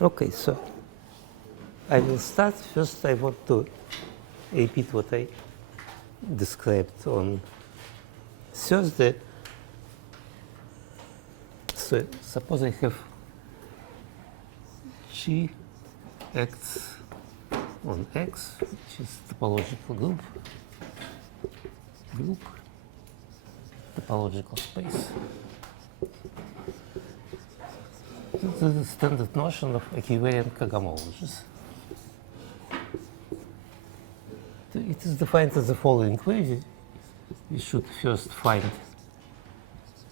Okay, so I will start. First, I want to repeat what I described on Thursday. So suppose I have G acts on X, which is topological group, topological space. This is the standard notion of equivariant cohomologies. It is defined as the following way. We should first find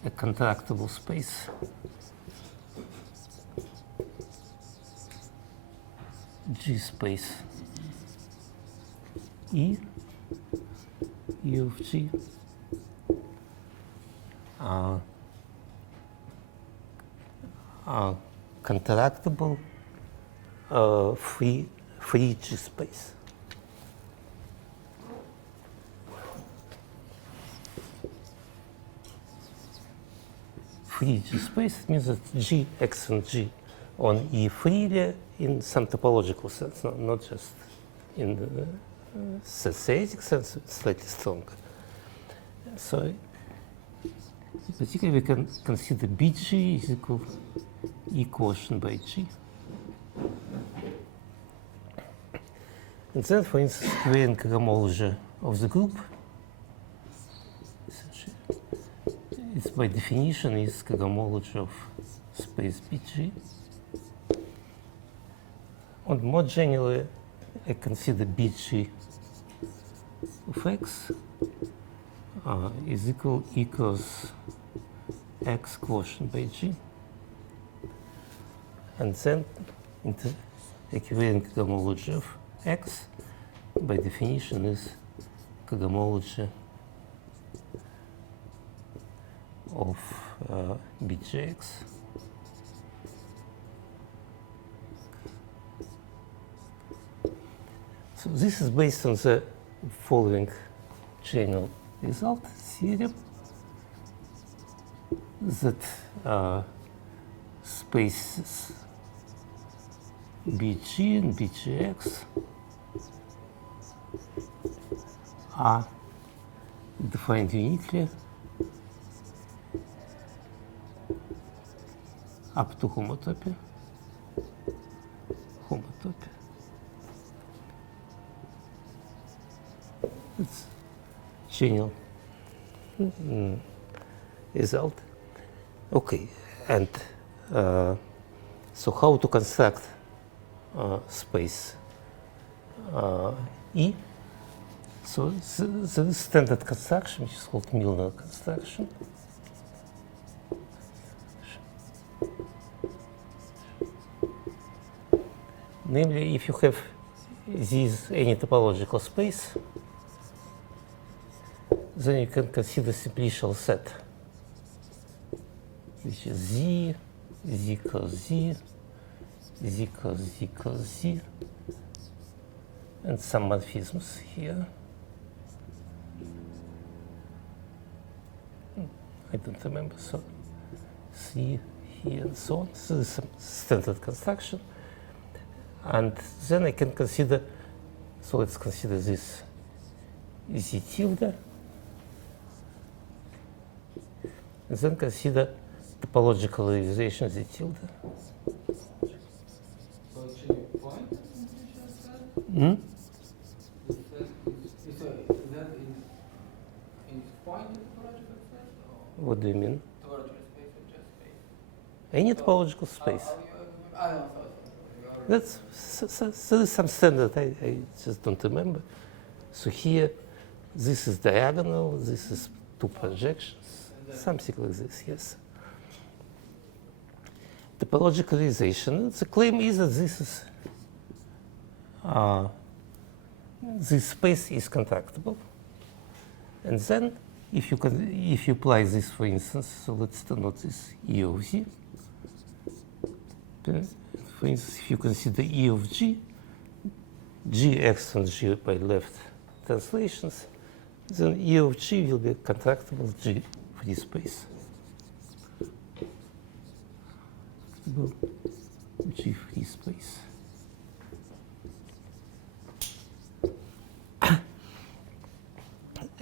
a contractible space G space E of G contractible free G space. Free G space means that G, X, and G on E freely in some topological sense, not just in the theoretic sense, it's slightly stronger. So, in particular, we can consider BG is equal E quotient by G. And then, for instance, equivariant cohomology of the group, it's by definition is cohomology of space BG. And more generally, I consider BG of X is equal E cross X quotient by G. And then into equivariant cohomology of X, by definition, is cohomology of BGX so this is based on the following general result theorem that spaces BG and BGX are defined uniquely up to homotopy. It's general result. Okay, and so how to construct space E? So there is standard construction, which is called Milnor construction. Namely, if you have any topological space, then you can consider simplicial set, which is Z, Z cross Z, Z cross Z cross Z, and some morphisms here. I don't remember, so C here and so on. So this is some standard construction. And then I can consider, so let's consider this Z tilde. And then consider topologicalization Z tilde. So actually point set? Hmm? So that is point the topological set? What do you mean? Topological space or just space? Any topological space. I don't know. That's so some standard, I just don't remember. So here, this is diagonal, this is two projections, something like this, yes. Topologicalization, the claim is that this space is contractible. And then, if you apply this, for instance, so let's denote this E of Z. For instance, if you consider E of G, Gx and G by left translations, then E of G will be contractible G free space. equal G free space.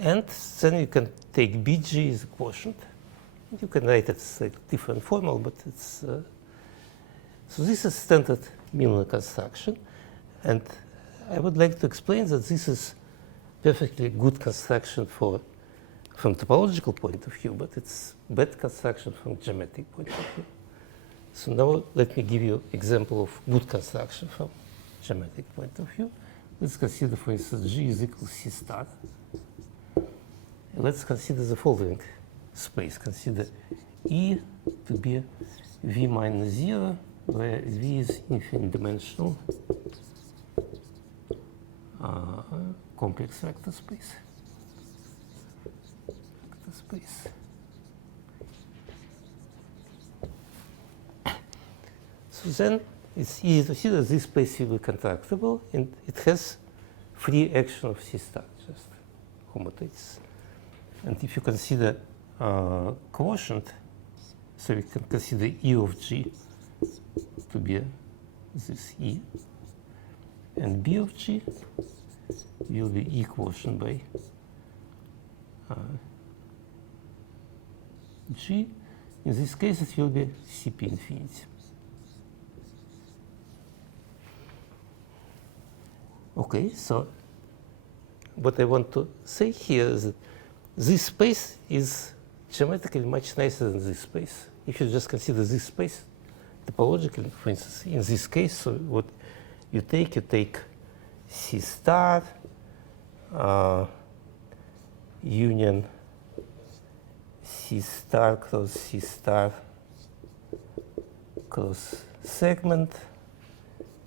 And then you can take BG as a quotient. You can write it like different formal, but it's so this is standard Milnor construction, and I would like to explain that this is perfectly good construction from topological point of view, but it's bad construction from geometric point of view. So now let me give you example of good construction from geometric point of view. Let's consider, for instance, G is equal C star. Let's consider the following space. Consider E to be V minus 0, where V is infinite dimensional complex vector space. So then it's easy to see that this space will be contractible, and it has free action of C star, just commutates. And if you consider quotient, so we can consider E of G to be this E, and B of G will be E quotient by G. In this case, it will be Cp infinity. Okay, so what I want to say here is that this space is geometrically much nicer than this space. If you just consider this space topologically, for instance, in this case, so what you take C star union C star cross segment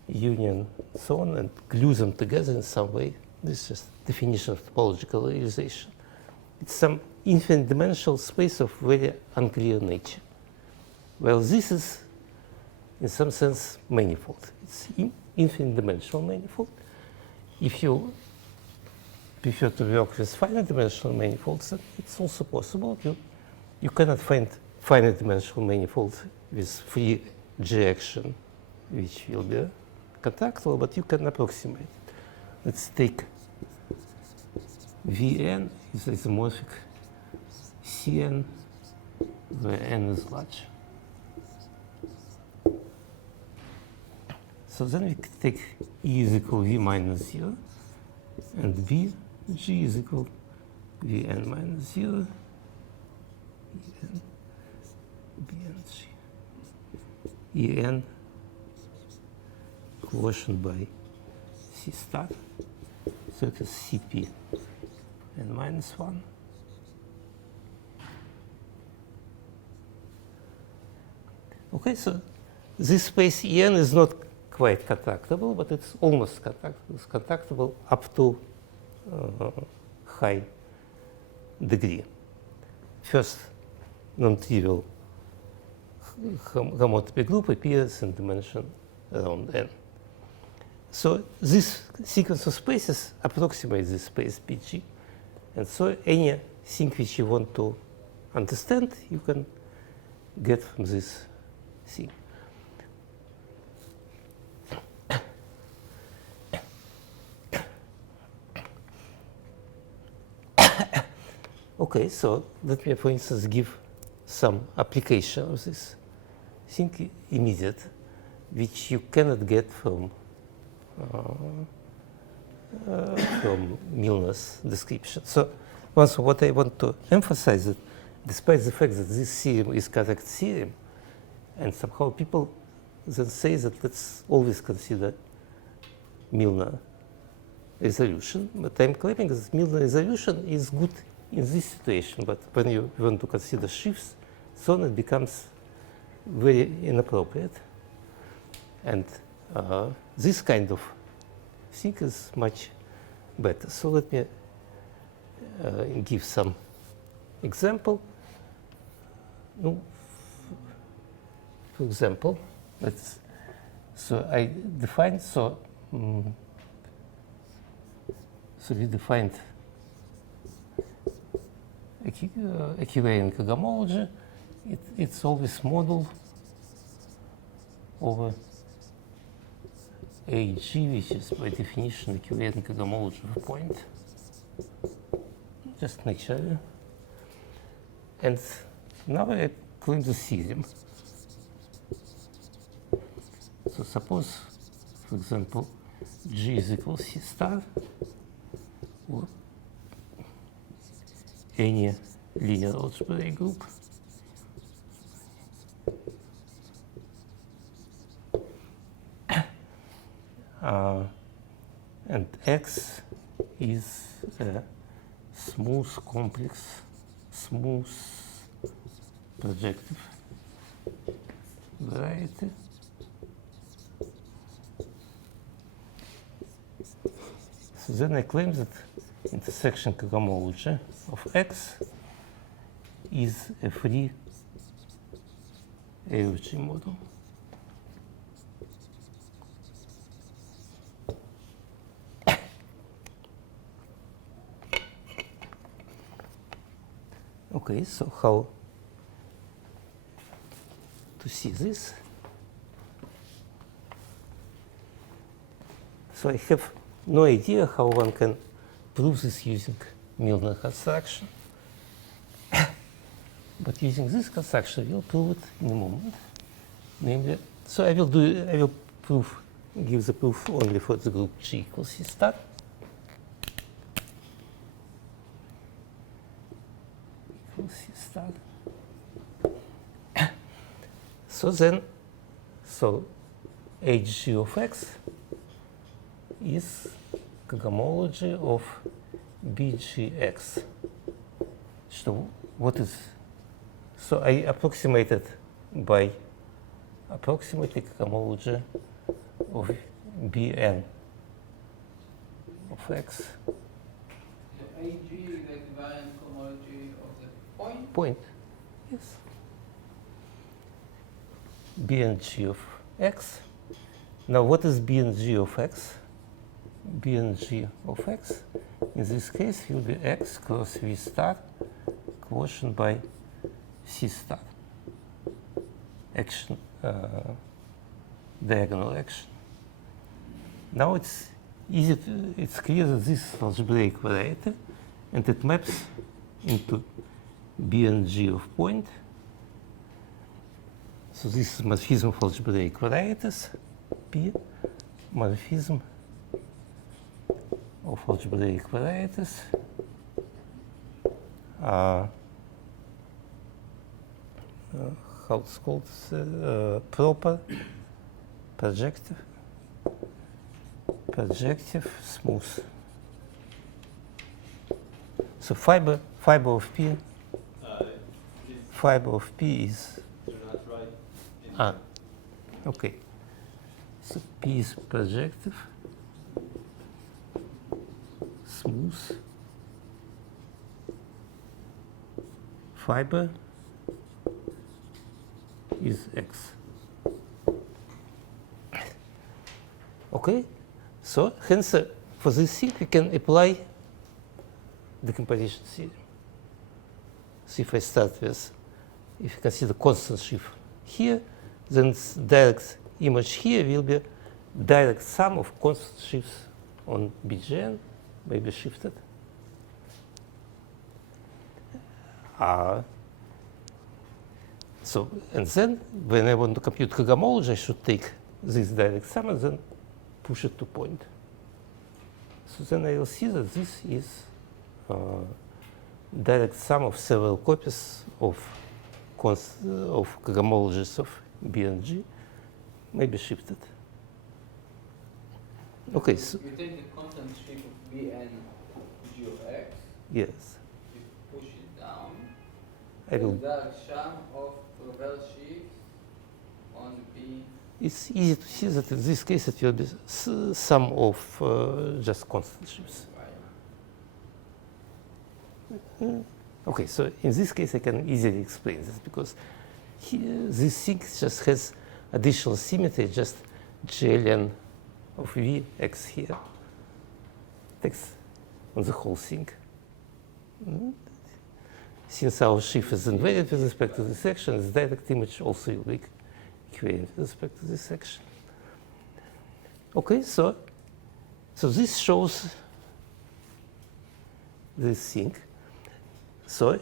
union so on, and glue them together in some way. This is just definition of topologicalization. It's some infinite dimensional space of very unclear nature. Well, this is in some sense manifold. It's infinite dimensional manifold. If you prefer to work with finite dimensional manifolds, then it's also possible. You cannot find finite dimensional manifolds with free G action, which will be contractible, but you can approximate. Let's take Vn is isomorphic Cn, where n is large. So then we take E is equal V minus 0, and Vg is equal Vn minus 0, En quotient by C star, so it is Cp n minus 1. Okay, so this space En is not quite contractible, but it's almost contractible. It's contractible up to high degree. First non-trivial homotopy group appears in dimension around n. So this sequence of spaces approximates this space Pg, and so anything which you want to understand, you can get from this thing. Okay, so let me, for instance, give some application of this thing immediate, which you cannot get from Milnor's description. So once what I want to emphasize that despite the fact that this theorem is correct theorem, and somehow people then say that let's always consider Milnor resolution, but I'm claiming that Milnor resolution is good in this situation, but when you want to consider sheaves, so it becomes very inappropriate. And this kind of thing is much better. So let me give some example. No, for example, so I defined, so we defined equivariant cohomology. It's always model over AG, which is by definition equivalent to the homology of a point. Just make sure. And now I claim the theorem. So suppose, for example, G is equal C star, or any linear algebraic group. And X is a smooth complex, smooth projective variety. So then I claim that intersection cohomology of X is a free AOG model. Okay, so how to see this? So I have no idea how one can prove this using Milner construction. But using this construction, we'll prove it in a moment. Namely, so I will give the proof only for the group G equals C star. C star. So HG of X is cohomology of BGX. So what is? So I approximated by approximately cohomology of Bn of X. So AG is the equivalent cohomology of the point? Point, yes. B and G of X. Now what is B and G of X? B and G of X, in this case, will be X cross V star quotient by C star. Action, diagonal action. Now it's easy to, it's clear that this is algebraic variety, and it maps into B and G of point. So this is morphism of algebraic varieties, P, morphism of algebraic varieties. How it's called? Proper, projective, smooth. So fiber of P. Fiber of P is. Okay. So P is projective, smooth, fiber is X. Okay, so hence for this thing we can apply decomposition theorem. So if I start with, if you consider constant shift here, then direct image here will be direct sum of constant shifts on BGN, maybe shifted. So, and then when I want to compute cohomology, I should take this direct sum and then push it to point. So then I will see that this is direct sum of several copies of cohomologies of B and G, maybe shifted. Okay, so you take the constant shift of B and G of X. Yes. You push it down. I will. The direct sum of Perverse sheaves on B. It's easy to see that in this case it will be sum of just constant shifts. Okay, so in this case I can easily explain this because this thing just has additional symmetry, just GLN of Vx here takes on the whole thing. Since our shift is invariant with respect to this action, its direct image also will be equivariant with respect to this section. Okay, so this shows this thing. So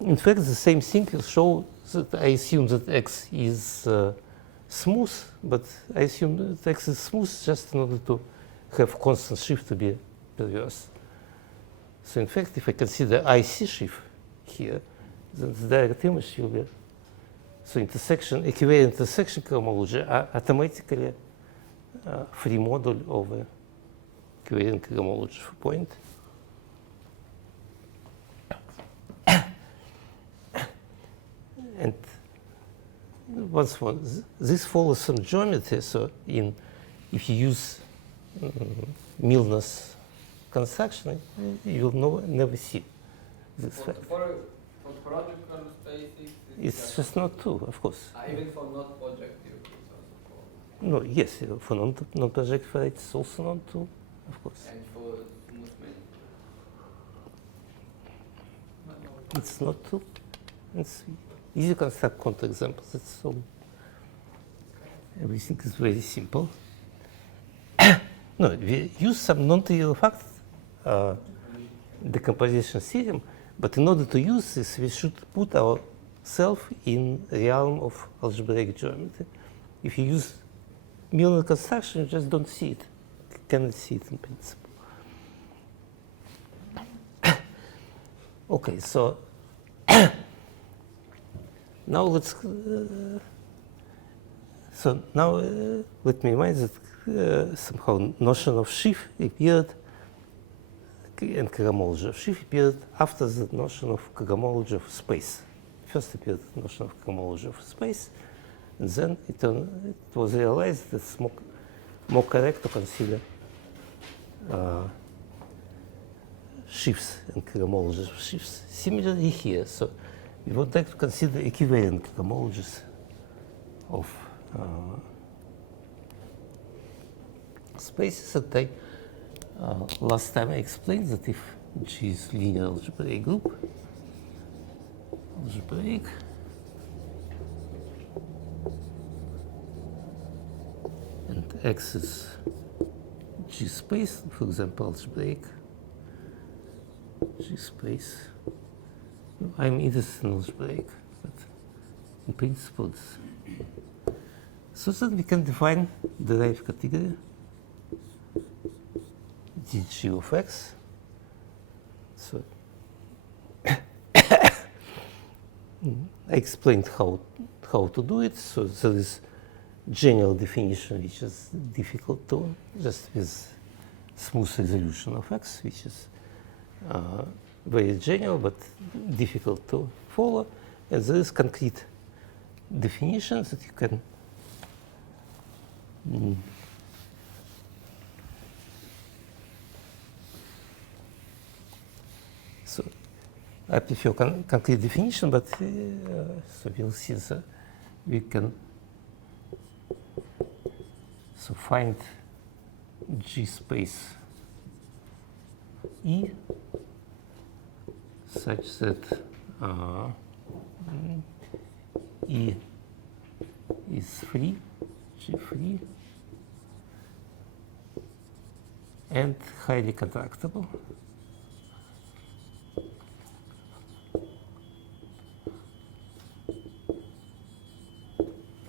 in fact, the same thing will show that I assume that X is smooth, but I assume that X is smooth just in order to have constant shift to be perverse. So in fact, if I consider IC shift here, then the direct image will be, so equivariant intersection cohomology are automatically free module over equivariant cohomology for point. And once more, this follows some geometry. So if you use Milner's construction, you will never see this fact. For projectile spaces, It's just not true, of course. even for not projective, it's also false. No, yes, for non-projective rate, it's also not true, of course. And for smooth manifolds. It's not true. It's easy to construct counterexamples. That's all. Everything is very simple. No, we use some non-trivial fact decomposition theorem, but in order to use this, we should put ourselves in the realm of algebraic geometry. If you use Milner construction, you just don't see it. You cannot see it in principle. Okay, so now let's. Let me remind that somehow notion of sheaf appeared, and cohomology of sheaf appeared after the notion of cohomology of space. First appeared the notion of cohomology of space, and then it was realized that it's more correct to consider sheaves and cohomologies of sheaves. Similarly here, so we would like to consider equivalent cohomologies of spaces. And last time I explained that if G is linear algebraic group, and X is G space, for example, algebraic G space. I'm interested in algebraic, but in principle, so that we can define the derived category dg of x. So I explained how to do it. So there is general definition, which is difficult to just with smooth resolution of x, which is very general but difficult to follow. And there is concrete definitions that you can so I prefer concrete definition, but so we'll see that we can find G space E such that E is free, G free, and highly contractible.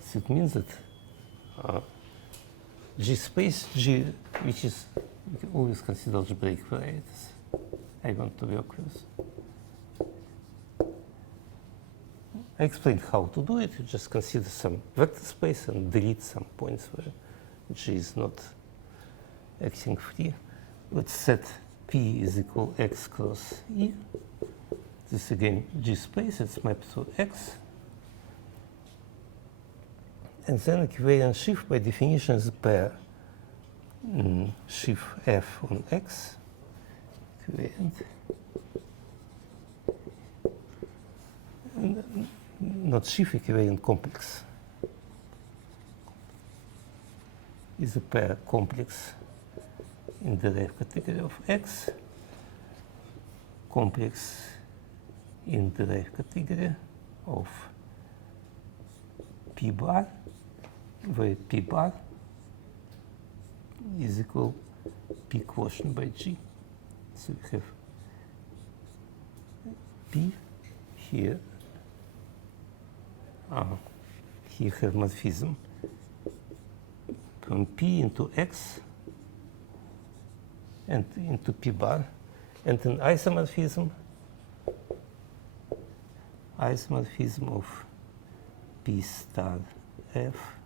So it means that G space, G, which is, we can always consider algebraic varieties I want to work with. I explained how to do it. You just consider some vector space and delete some points where G is not acting free. Let's set P is equal X cross E. This again G space, it's mapped to X. And then equivariant sheaf by definition is a pair sheaf F on X. Equivariant. Not sheaf, equivariant complex is a pair complex in the derived category of X, complex in the derived category of P bar, where P bar is equal P quotient by G. So we have P here. Here have morphism from P into X and into P bar, and an isomorphism of P star F,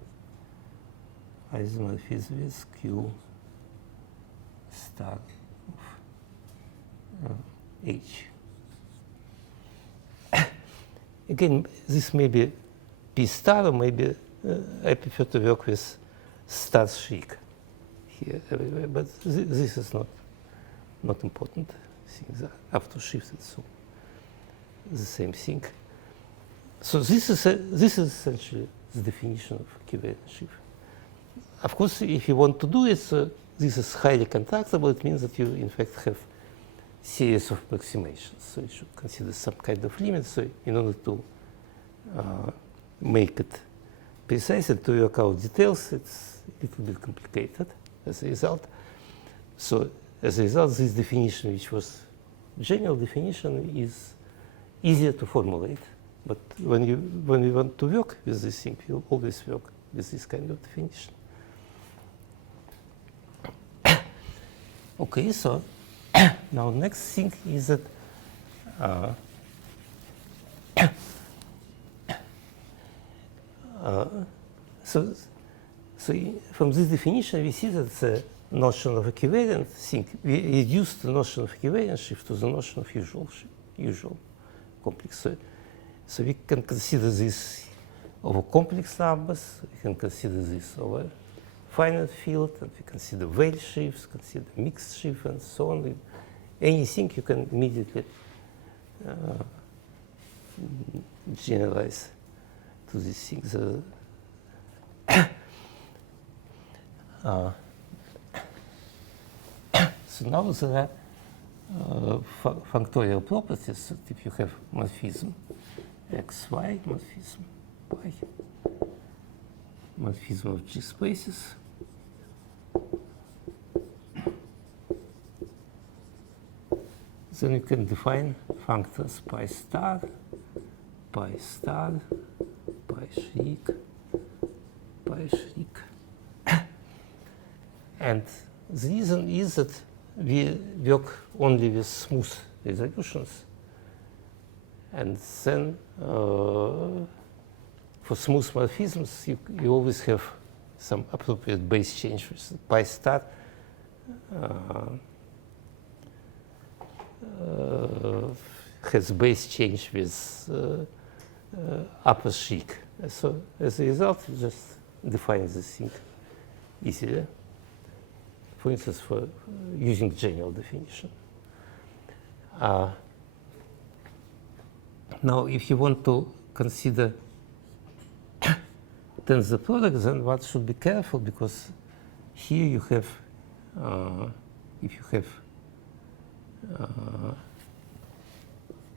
isomorphism with Q star of H. Again, this may be P star, or maybe I prefer to work with star shriek here everywhere, but this is not important. Things are after shifted, so the same thing. So this is essentially the definition of equivalent shift. Of course, if you want to do it, this is highly contractible. It means that you, in fact, have series of approximations. So you should consider some kind of limit. So in order to make it precise and to work out details, it's a little bit complicated as a result. So as a result, this definition, which was general definition, is easier to formulate. But when we want to work with this thing, we'll always work with this kind of definition. Okay, so now next thing is that so from this definition, we see that the notion of equivalent thing, we reduce the notion of equivalent shift to the notion of usual complex. So we can consider this over complex numbers, we can consider this over finite field, and we consider Weil shifts, consider mixed shift, and so on. Anything you can immediately generalize to these things. So now there are functorial properties. If you have morphism xy, morphism y, morphism of G spaces, then you can define functors pi star, pi star, pi shriek, pi shriek. And the reason is that we work only with smooth resolutions. And then for smooth morphisms, you always have some appropriate base change with pi star. Has base change with upper shriek. So as a result, you just define this thing easier. For instance, for using general definition. Now, if you want to consider tensor product, then one should be careful, because here you have, if you have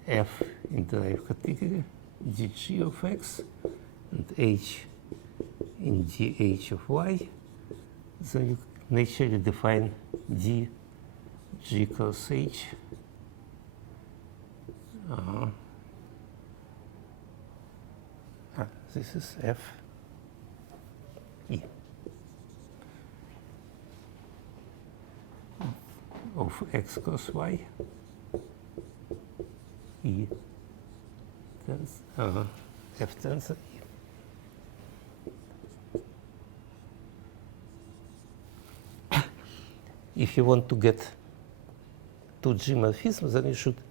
f in the derived category, dg of x, and h in dh of y, then you naturally define d g cross h this is f e of x cross y e tensor f tensor e. If you want to get to G morphisms, then you should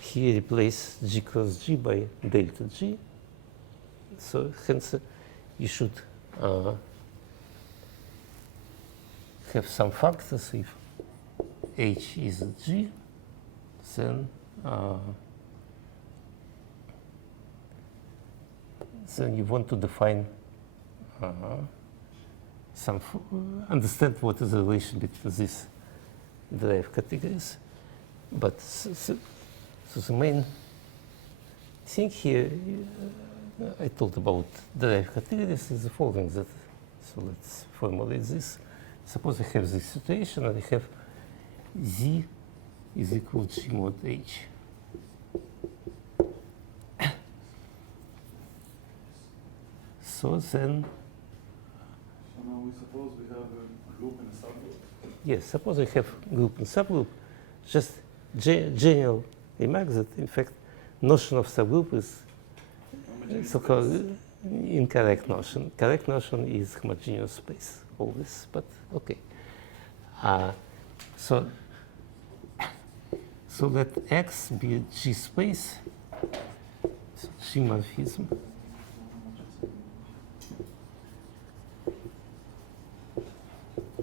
here replace G cross G by delta G. So hence you should have some factors. If H is G, then you want to define understand what is the relation between these derived categories. But so the main thing here, I told about derived categories is the following. So let's formulate this. Suppose I have this situation and I have Z is equal to G mod H. So then, so now we suppose we have a group and a subgroup. yes, suppose I have group and subgroup. Just general remark that in fact notion of subgroup is so-called incorrect notion. Correct notion is homogeneous space always, but okay. So let X be a G space, so G morphism.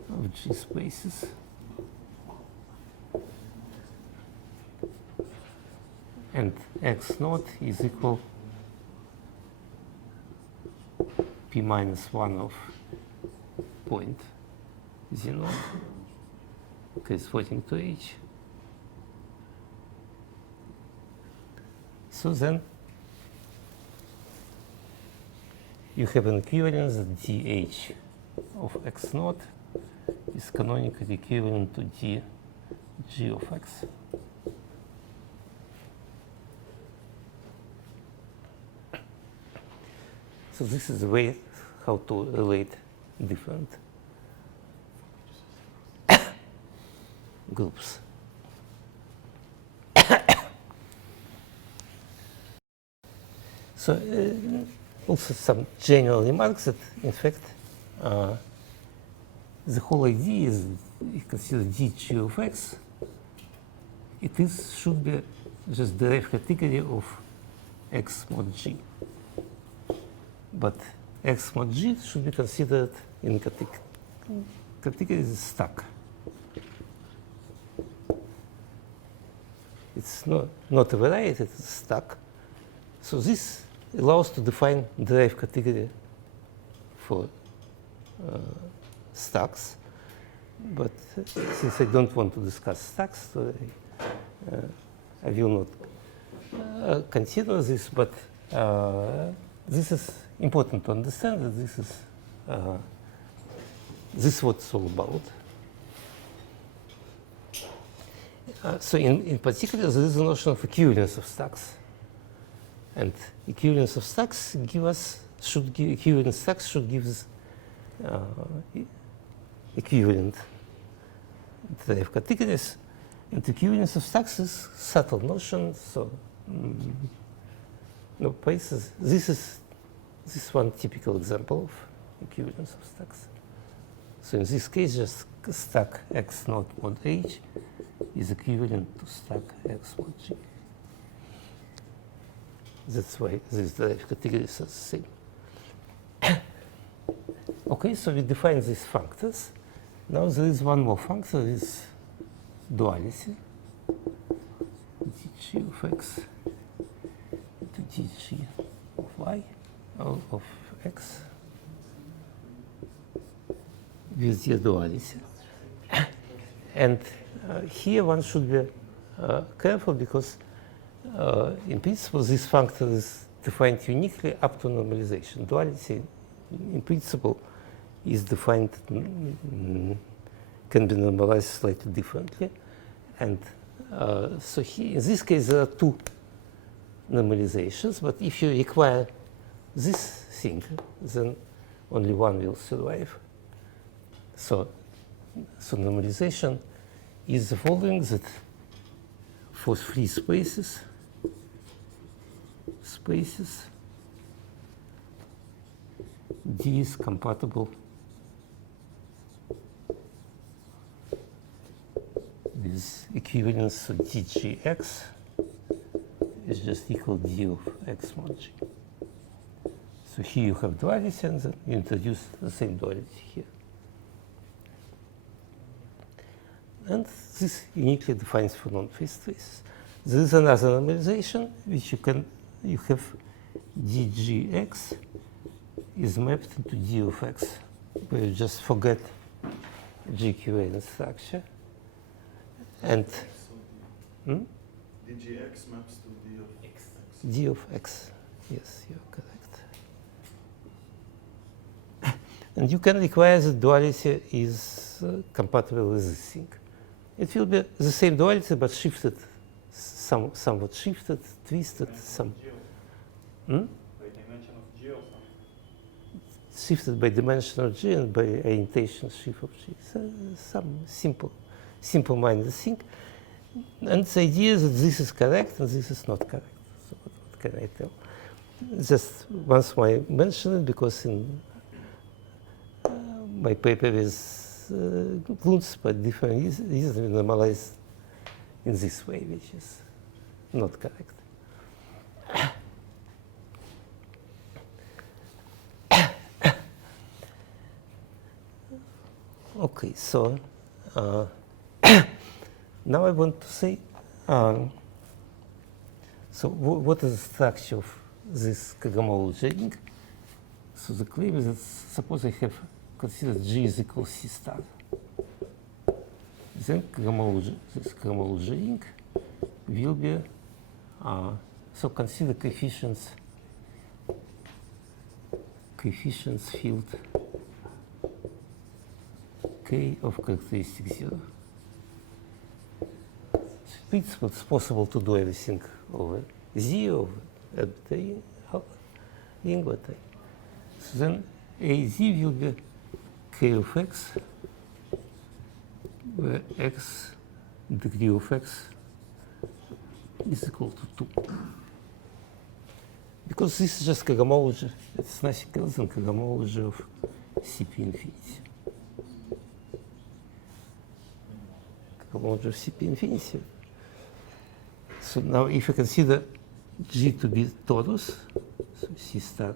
Of G spaces. And X naught is equal P minus 1 of point Z naught corresponding to H. So then you have an equivalence that dH of X naught is canonically equivalent to dg of X. So this is the way how to relate different groups. So also some general remarks that in fact the whole idea is you consider dg of X. It should be just derived category of X mod G. But X mod G should be considered in category as stack. It's not a variety, it's a stack. So this allows to define derived category for stacks. But since I don't want to discuss stacks, so I will not consider this. But this is important to understand that this is what it's all about. So in particular, there is a notion of equivalence of stacks. And equivalence of stacks equivalent stacks should give us equivalent derived categories. And equivalence of stacks is subtle notion. So no places. This is one typical example of equivalence of stacks. So in this case, just stack X naught mod H is equivalent to stack X mod G. That's why these derived categories are the same. Okay, so we define these functors. Now there is one more functor, is duality. dg of X to dg of Y, of X with the duality. And here one should be careful because in principle this functor is defined uniquely up to normalization. Duality in principle is defined, can be normalized slightly differently. And so here, in this case there are two normalizations, but if you require this thing, then only one will survive. So normalization is the following, that for free spaces, D is compatible with equivalence, so dgx is just equal d of X mod G. So here you have duality, and then you introduce the same duality here. And this uniquely defines for non-phase spaces. There is another normalization which you have dgx is mapped into d of X, where you just forget G equivalent structure. And dgx maps to d of X. D of X, yes, you're correct. And you can require that duality is compatible with this thing. It will be the same duality, but shifted, somewhat shifted, twisted, some. By dimension of G or something? Shifted by dimension of G and by orientation shift of G. So some simple-minded thing. And the idea is that this is correct and this is not correct. So what can I tell? Just once more I mention it because in my paper is Wundt, but different reasons we normalize in this way, which is not correct. Okay, so now I want to say, so what is the structure of this cohomology ring? So the claim is that suppose I have considered G is equal C star. Then this cohomology ring will be, so consider coefficients field K of characteristic 0. In principle, it's possible to do everything over Z, over beta ring, but so then AZ will be K of X, where X, degree of X, is equal to 2. Because this is just cohomology, it's nothing else than cohomology of CP infinity. Cohomology of CP infinity. So now if I consider G to be torus, so C star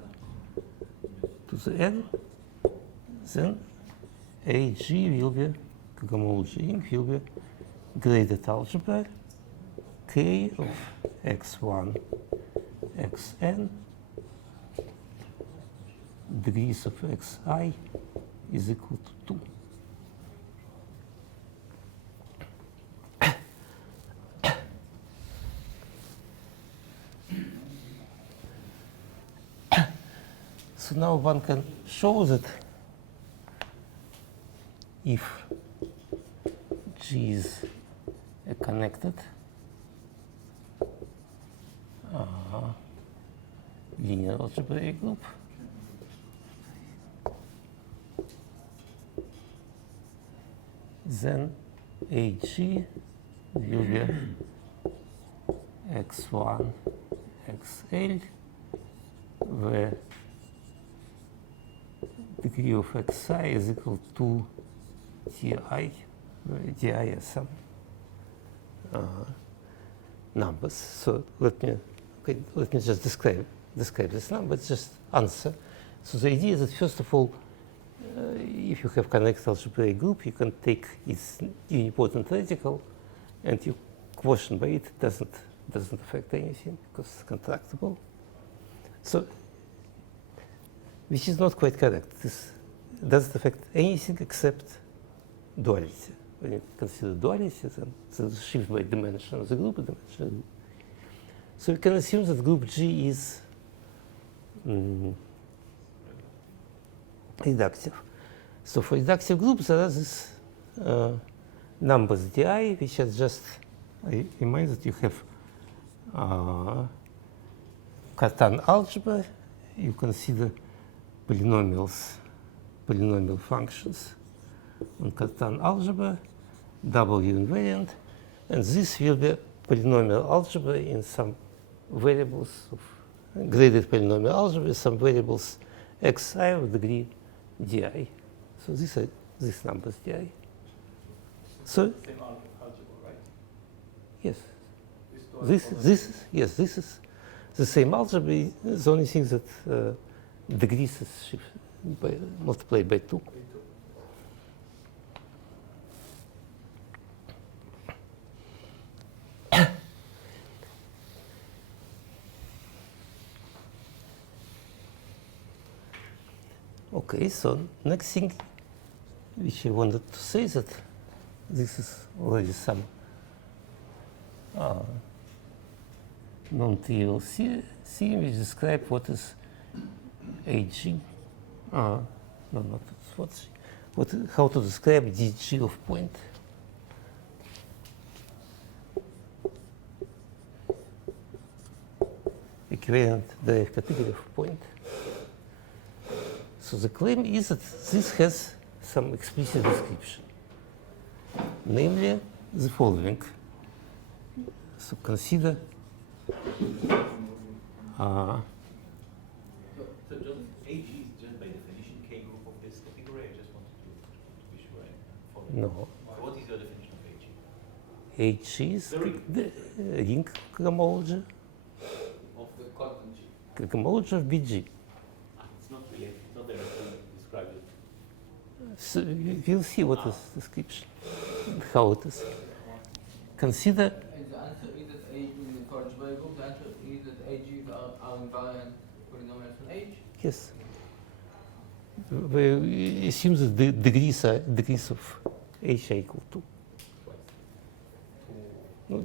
to the N, then AG will be, cohomology ring will be graded algebra K of X1, Xn, degrees of Xi is equal to 2. So now one can show that if G is a connected linear algebraic group, then AG will be X1, XL, where degree of Xi is equal to Ti, where Ti is some numbers. So let me just describe this number, just answer. So the idea is that first of all, if you have connected algebraic group, you can take its unipotent radical, and you quotient by it doesn't affect anything because it's contractible. So, which is not quite correct. This doesn't affect anything except duality. When you consider duality, then the shift by dimension of the group, dimension of the group. So we can assume that group G is reductive. So for reductive groups, there are these numbers di, which are just, I remind that you have Cartan algebra, you consider polynomial functions on Cartan algebra, W invariant, and this will be polynomial algebra in some variables of graded polynomial algebra, some variables xi of degree di. So these are these numbers di. So Same algebra, right? yes, this is the same algebra. The only thing that degrees is multiplied by 2. Okay, so next thing which I wanted to say is that this is already some non-trivial theorem which describes what is AG No, not how to describe DG of point. Equivalent direct category of point. So the claim is that this has some explicit description, namely the following. So consider So just AG is just by definition K group of this category. I just wanted to be sure I follow. no. So what is your definition of AG? H is the ring cohomology, Of the cotton G. cohomology of BG. It's not really, it's not directly described. So we'll see what is description, how it is. Consider And the answer is that A in the Forge variable, the answer is that AGs are invariant polynomials on H. yes. We assume that the degrees of H are equal to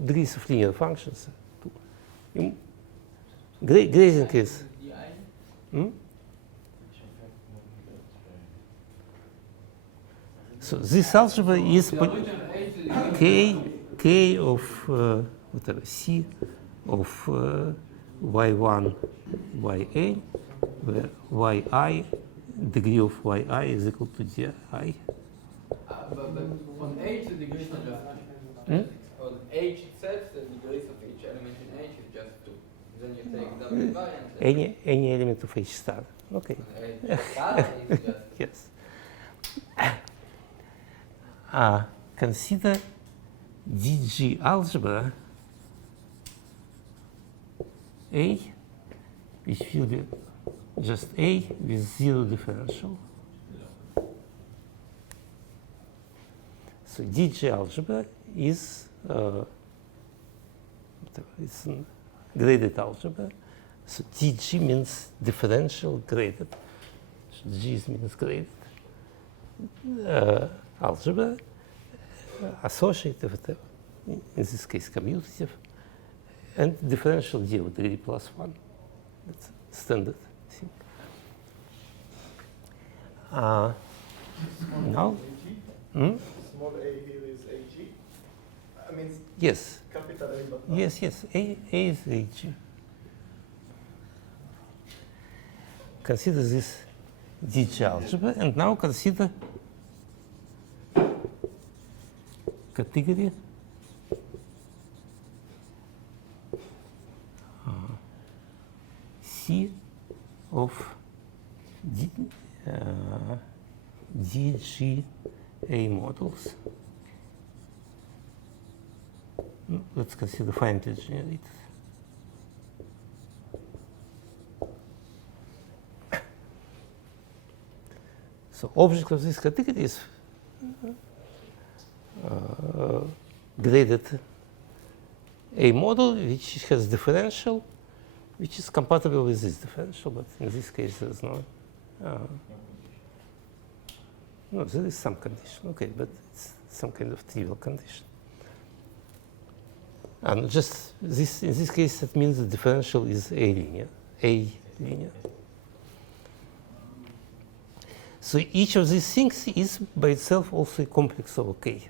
degrees of linear functions. Grading is DI. so this algebra is The original H is k of whatever c of y1 ya, where yi degree of yi is equal to di. but on H the degrees are just 2. On H itself, the degrees of each element in H is just 2. Then you take double invariant. Any element of H star. Okay. H star is just Yes. Consider DG algebra A, which will be just A with zero differential. So DG algebra is it's a graded algebra. So DG means differential graded. So G means graded. Algebra associative, in this case commutative, and differential d of degree plus 1. That's standard thing. Now, Small a here is AG. I mean, yes, capital A, but not. yes, A is H. Consider this DG algebra, and now consider category C of DG A models. Let's consider finitely generated. So object of this category is graded A model which has differential which is compatible with this differential, but in this case there's no no, there is some condition, okay, but it's some kind of trivial condition. And just this, in this case, that means the differential is A linear. So each of these things is by itself also a complex over K.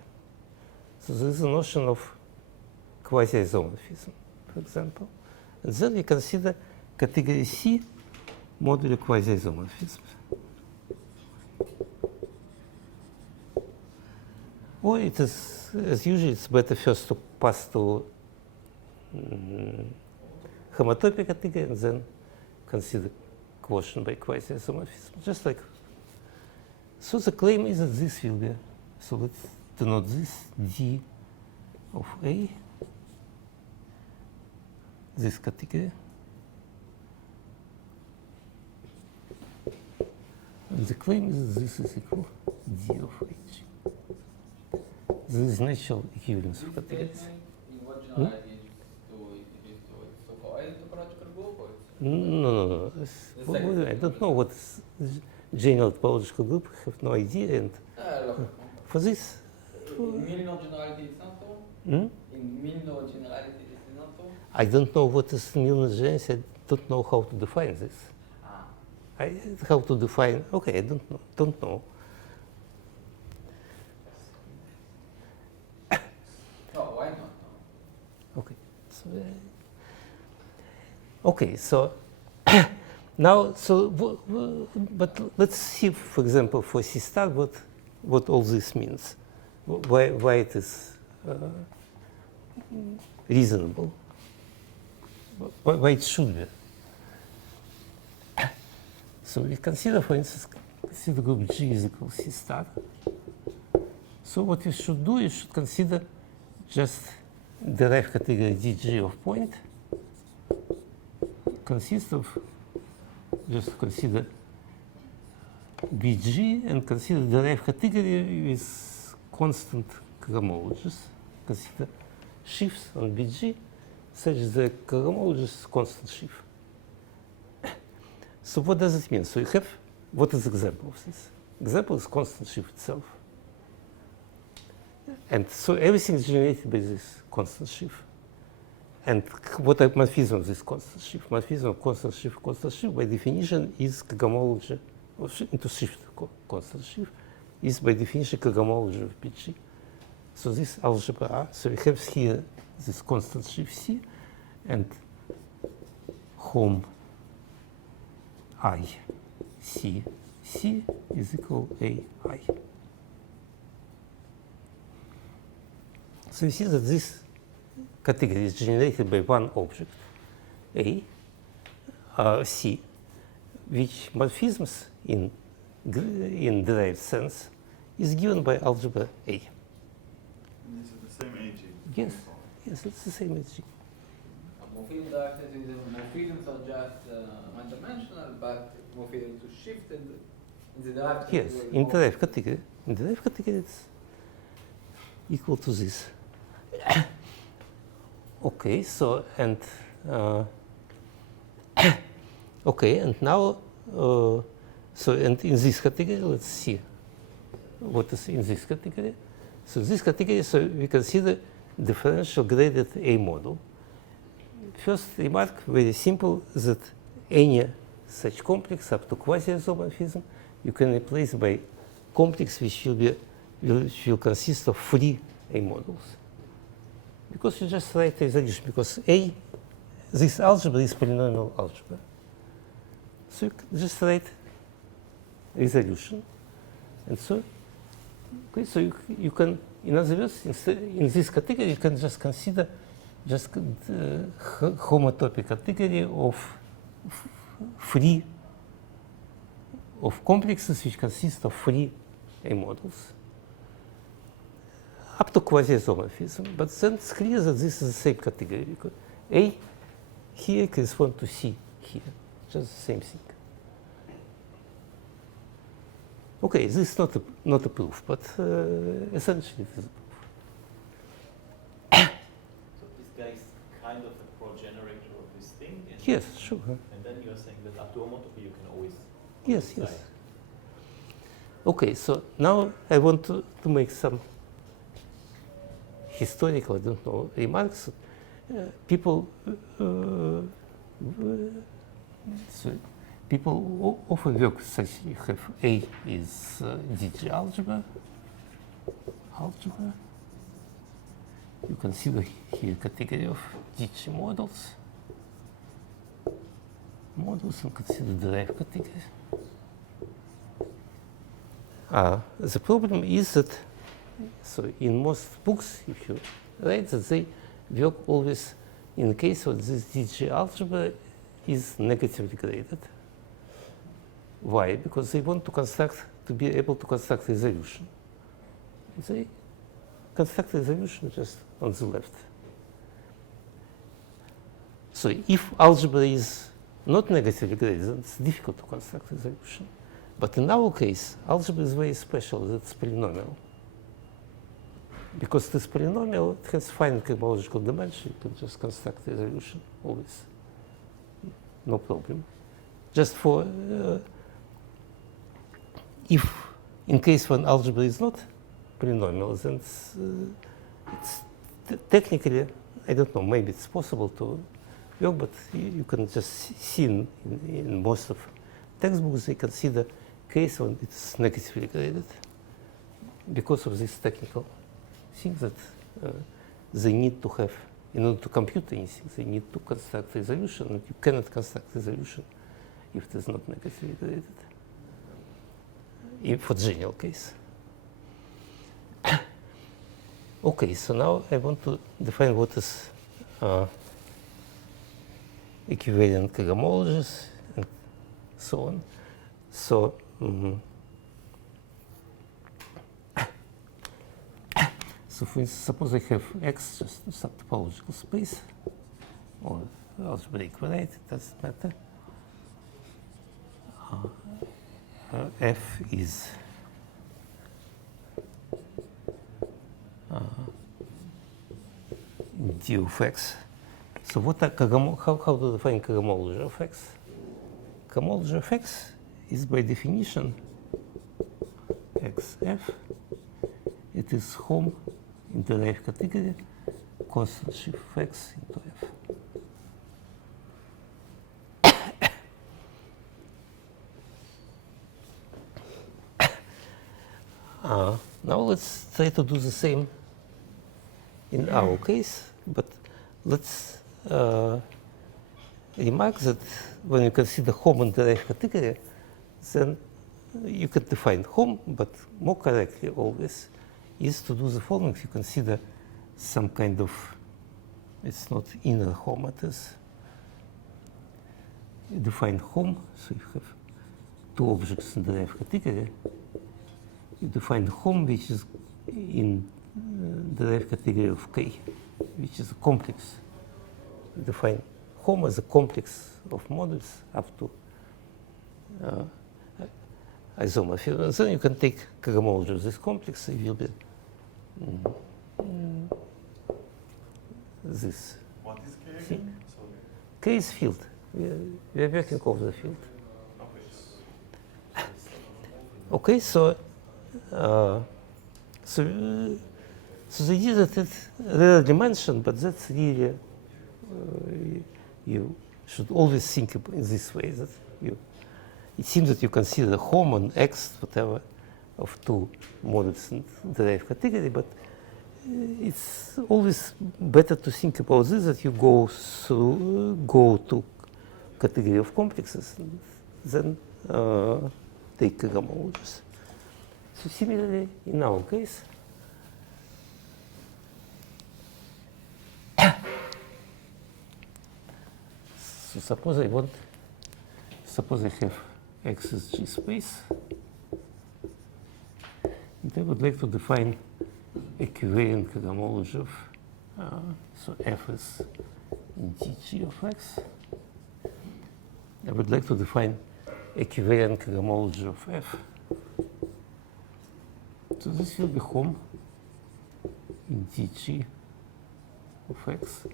So there is a notion of quasi-isomorphism, for example. And then we consider category C modulo quasi-isomorphism. Or it is, as usual, it's better first to pass to homotopy category and then consider quotient by quasi-isomorphism. Just like, so the claim is that this will be, so let's denote this D of A, this category. And the claim is that this is equal D of H. This is natural equivalence of categories. In what generality it is to it? So for any topological group or it's No. I don't know what general topological group. I have no idea. And look, for this, in Milnor generality it's not so. hmm? In Milnor generality this is not so. I don't know what is Milnor generality. I don't know how to define this. how to define, okay, I don't know. Oh, why not? Okay, so, okay, so now, but let's see, for example, for C star, what all this means, why it is reasonable, why it should be. So we consider, for instance, consider group G is equal C star. So what you should do, you should consider just derive category dg of point consists of, just consider bg and consider derive category with constant cohomologies. Consider sheaves on bg such that cohomology is constant sheaf. So what does it mean? So you have, what is the example of this? Example is constant sheaf itself. And so everything is generated by this constant sheaf. And what are morphism of this constant sheaf? Morphism of constant sheaf by definition is cohomology into shift constant sheaf is by definition cohomology of Pg. So this algebra R, so we have here this constant sheaf C and home I C C is equal A I. So you see that this category is generated by one object, A, C, which morphisms in derived sense is given by algebra A. And this is the same AG. Yes, yes, it's the same as G. Morphism derived sense is morphisms are just one-dimensional, but morphism to shift in the derived Yes, category. in derived category it's equal to this. Okay, so and okay, and now so and in this category, let's see what is in this category. So this category, so we consider differential graded A model. First remark, very simple, that any such complex up to quasi-isomorphism you can replace by complex which will consist of free A models. Because you just write resolution, because A, this algebra is polynomial algebra. So you can just write resolution. And so, okay, so you can, in other words, in this category, you can just consider just homotopy category of free, of complexes which consist of free A models. Up to quasi-isomorphism, but then it's clear that this is the same category because A here corresponds to C here, just the same thing. Okay, this is not a proof, but essentially it is a proof. So this guy is kind of a progenerator of this thing? And Yes, sure. And then you're saying that up to homotopy you can always Yes, decide. yes. Okay, so now I want to make some historical, I don't know, remarks. People often work such. You have A is DG algebra. You consider here category of DG models. And consider derived category. The problem is that, so in most books, if you write that they work always in case of this DG algebra is negatively graded. Why? Because they want to be able to construct resolution. They construct resolution just on the left. So if algebra is not negatively graded, then it's difficult to construct resolution. But in our case, algebra is very special, it's polynomial. Because this polynomial, it has finite cohomological dimension, you can just construct a resolution always. No problem. Just for, if in case when algebra is not polynomial, then it's technically, I don't know, maybe it's possible to work, but you can just see in most of textbooks, they consider case when it's negatively graded because of this technical thing that they need to have, in order to compute anything, they need to construct resolution, and you cannot construct resolution if it is not negatively graded, for general case. Okay, so now I want to define what is equivalent cohomologies and so on. So, so for instance, suppose I have X just a subtopological space, or algebraic variety, it doesn't matter. F is d of X. So what are how to define cohomology of X? Cohomology of X is by definition XF. It is Hom in the derived category, constant shift of X into F. Now let's try to do the same in our case, but let's remark that when you consider Hom in the derived category, then you can define Hom, but more correctly always is to do the following. If you consider some kind of, it's not inner Hom, it is, you define Hom, so you have two objects in the derived category. You define Hom, which is in the derived category of K, which is a complex. You define Hom as a complex of modules up to isomorphism. And then you can take cohomology of this complex, it will be this. What is K again? Sorry. K is field. We are working over the field. Okay, so so the idea that it's rarely mentioned, but that's really you should always think in this way. That it seems that you consider Hom and X, whatever, of two modules in the derived category, but it's always better to think about this, that you go to category of complexes and then take cohomologies. So similarly, in our case, so suppose I have X is G space, and I would like to define equivalent cohomology of, so F is in dg of X. I would like to define equivalent cohomology of F. So this will be Hom in dg of X,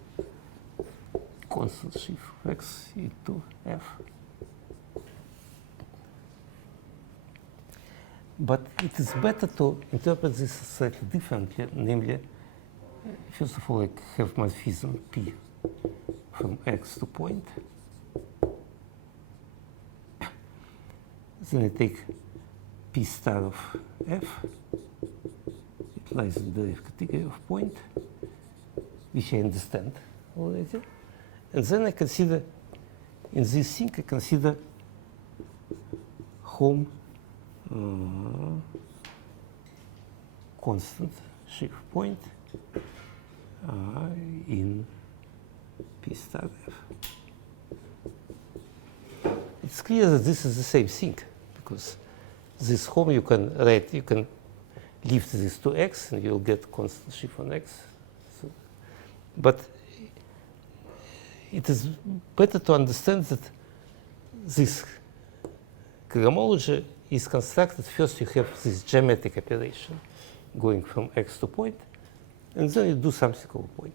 constant shift of X into F. But it is better to interpret this slightly differently, namely, first of all, I have morphism P from X to point. Then I take P star of F. It lies in the derived category of point, which I understand already. And then I consider, in this thing, I consider Hom constant shift point in P star F. It's clear that this is the same thing, because this Hom you can write, you can lift this to X and you'll get constant shift on X. So, but it is better to understand that this cohomology is constructed. First you have this geometric operation going from X to point, and then you do something over point.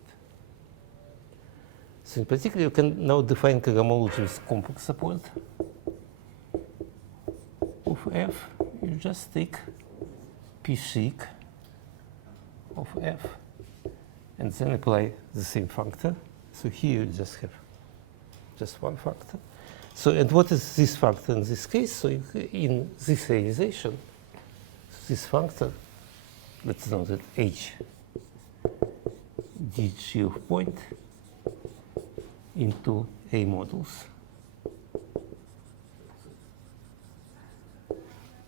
So in particular, you can now define cohomology with complex support of F. You just take P chic of F and then apply the same factor. So here you just have just one factor. So, and what is this factor in this case? So, in this realization, this factor, let's know that H dg of point into A models.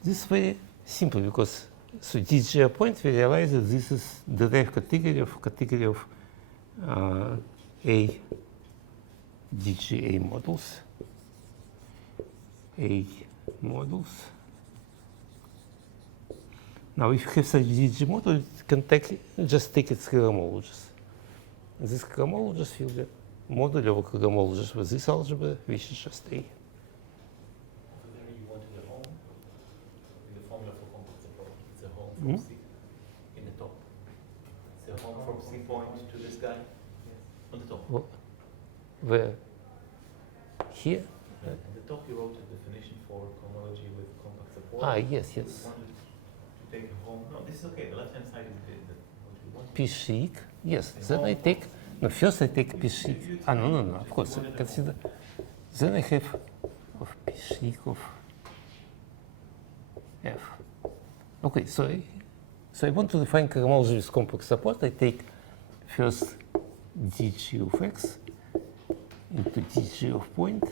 This is very simple because so dg of point we realize that this is the derived category of A dg A models. A models. Now, if you have such DG model, you can just take its cohomologies. And this cohomologies will be modular cohomologies with this algebra, which is just A. So there you wanted a home in the formula for complex approach. It's a home from C in the top. It's a home from C point to this guy on the top. Where? Here? At the top you wrote a definition for cohomology with complex support. Ah, yes, You yes. wanted to take a home. No, this is okay. The left hand side is what we want. P sheik. Yes. Then I take. No, first I take P sheik. Ah, no. Of course. Consider. Then I have of P sheik of F. Okay. So I want to define cohomology with complex support. I take first dg of x into dg of point.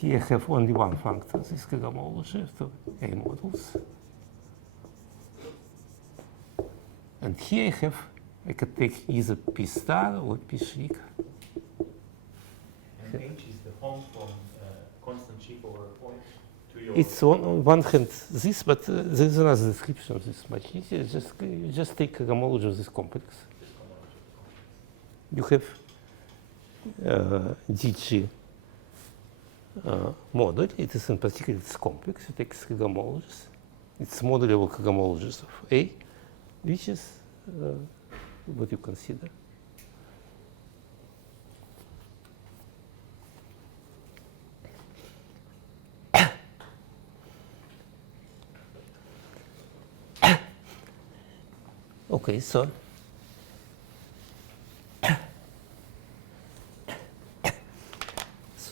Here I have only one factor, this cohomology to A models. And here I can take either P star or P sheik. And H is the home from constant sheik over a point to your. It's on one hand this, but there is another description of this much easier. You just take cohomology of this complex. You have dg model. It is in particular it's complex. You take cohomologies. It's modular cohomologies of A, which is what you consider. Okay, so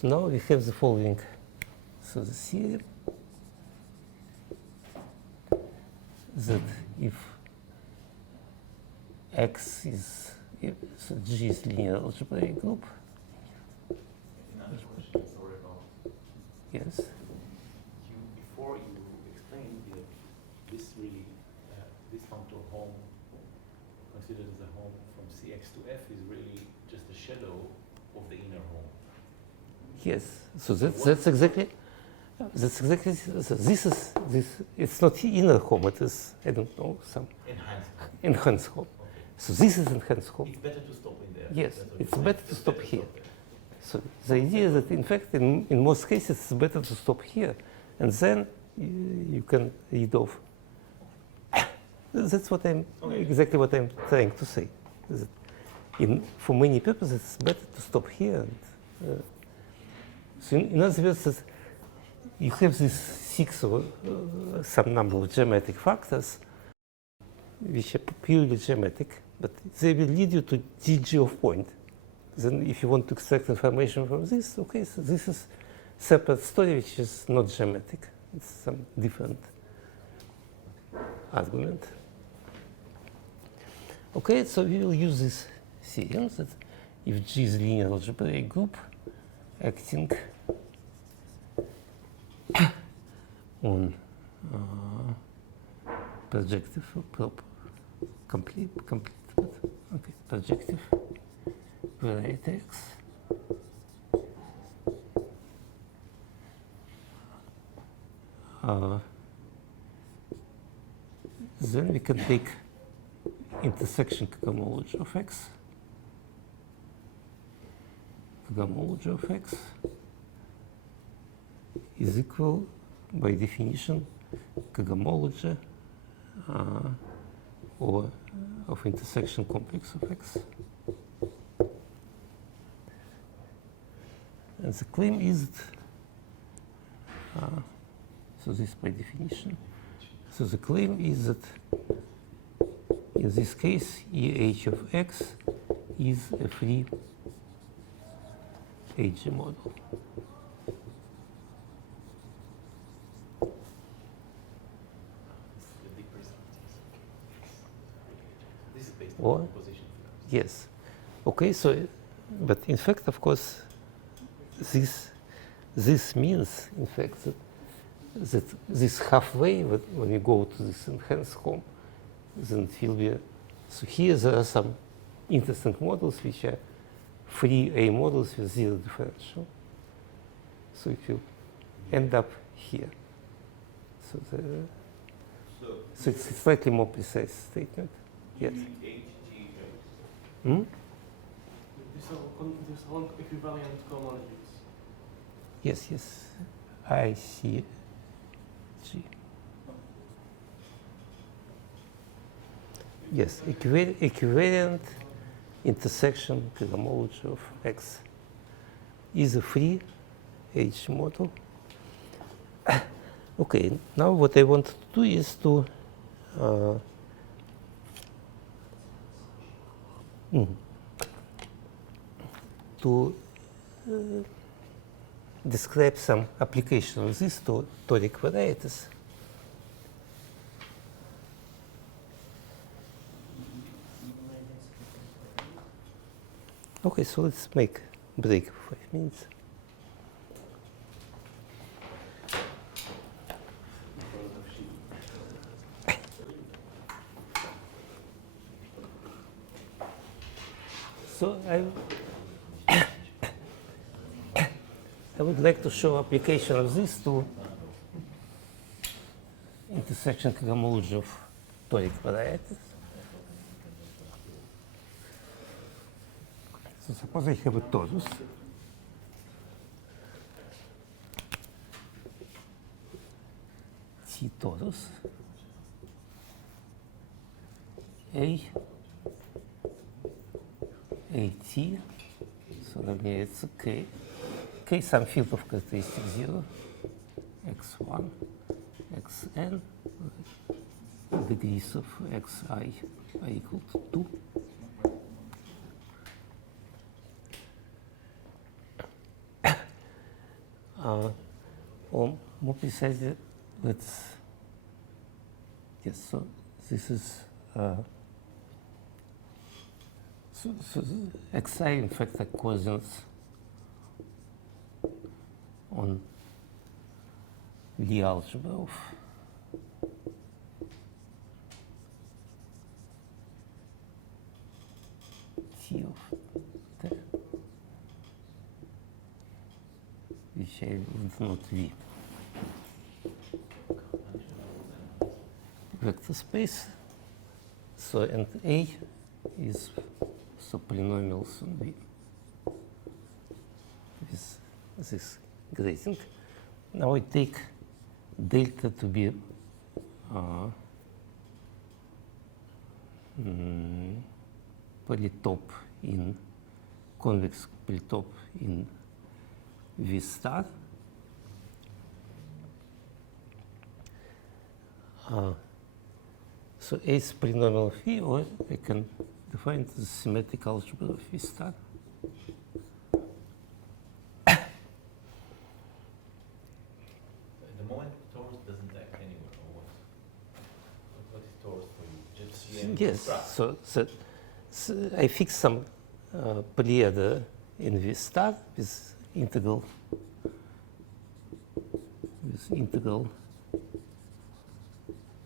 now we have the following. So the theorem that if X is, so G is linear algebraic group. Another question, sorry about. Yes. Before you explained that this really, this functor home considered as a home from Cx to F is really just a shadow of the inner home. Yes. So that's exactly. That's exactly. So this is this. It's not inner home. It is, I don't know, some enhanced home. Okay. So this is enhanced home. It's better to stop in there. Yes, That's what it's you're saying. better to stop better here. there. So the idea is that in fact in most cases it's better to stop here, and then you can read off. That's what exactly what I'm trying to say. That for many purposes it's better to stop here. And, so in other words, you have these 6 or some number of geometric factors, which are purely geometric, but they will lead you to dg of point. Then if you want to extract information from this, okay, so this is separate story which is not geometric. It's some different argument. Okay, so we will use this theorem that if G is linear algebraic group acting on projective complete okay, projective variate X then we can take intersection cohomology of X. Cohomology of X is equal, by definition, cohomology or of intersection complex of X. And the claim is that, so this by definition. So the claim is that in this case, EH of X is a free HG model. Or position films. yes. Okay, so, but in fact, of course, this means, in fact, that this halfway, when you go to this enhanced home, then it will be, so here there are some interesting models which are free A models with zero differential. So it will end up here. So, so it's a slightly more precise statement. Yes. Hmm? These are equivalent cohomologies. Yes, yes. I see. G. Yes, equivalent intersection cohomology of X is a free H model. Okay, now what I want to do is to describe some application of this to toric varieties. Okay, so let's make break for 5 minutes. So I would like to show application of this to intersection cohomology of toric varieties. So suppose I have a torus. T torus. AT, so равняется K. K some field of characteristic 0, x1, xn, degrees of xi are equal to 2. Or more precisely, let's, yes, so this is, so xi in fact are quotients on Lie algebra of T of T, which I would not V. Vector space. So and A is so polynomials on V with this grading. Now I take delta to be polytop in convex polytop in V star. So A is polynomial of V, or I can define the symmetric algebra of V star. The moment torus doesn't act anywhere, or what is torus for you? Just CM Yes, so I fix some period in V star with integral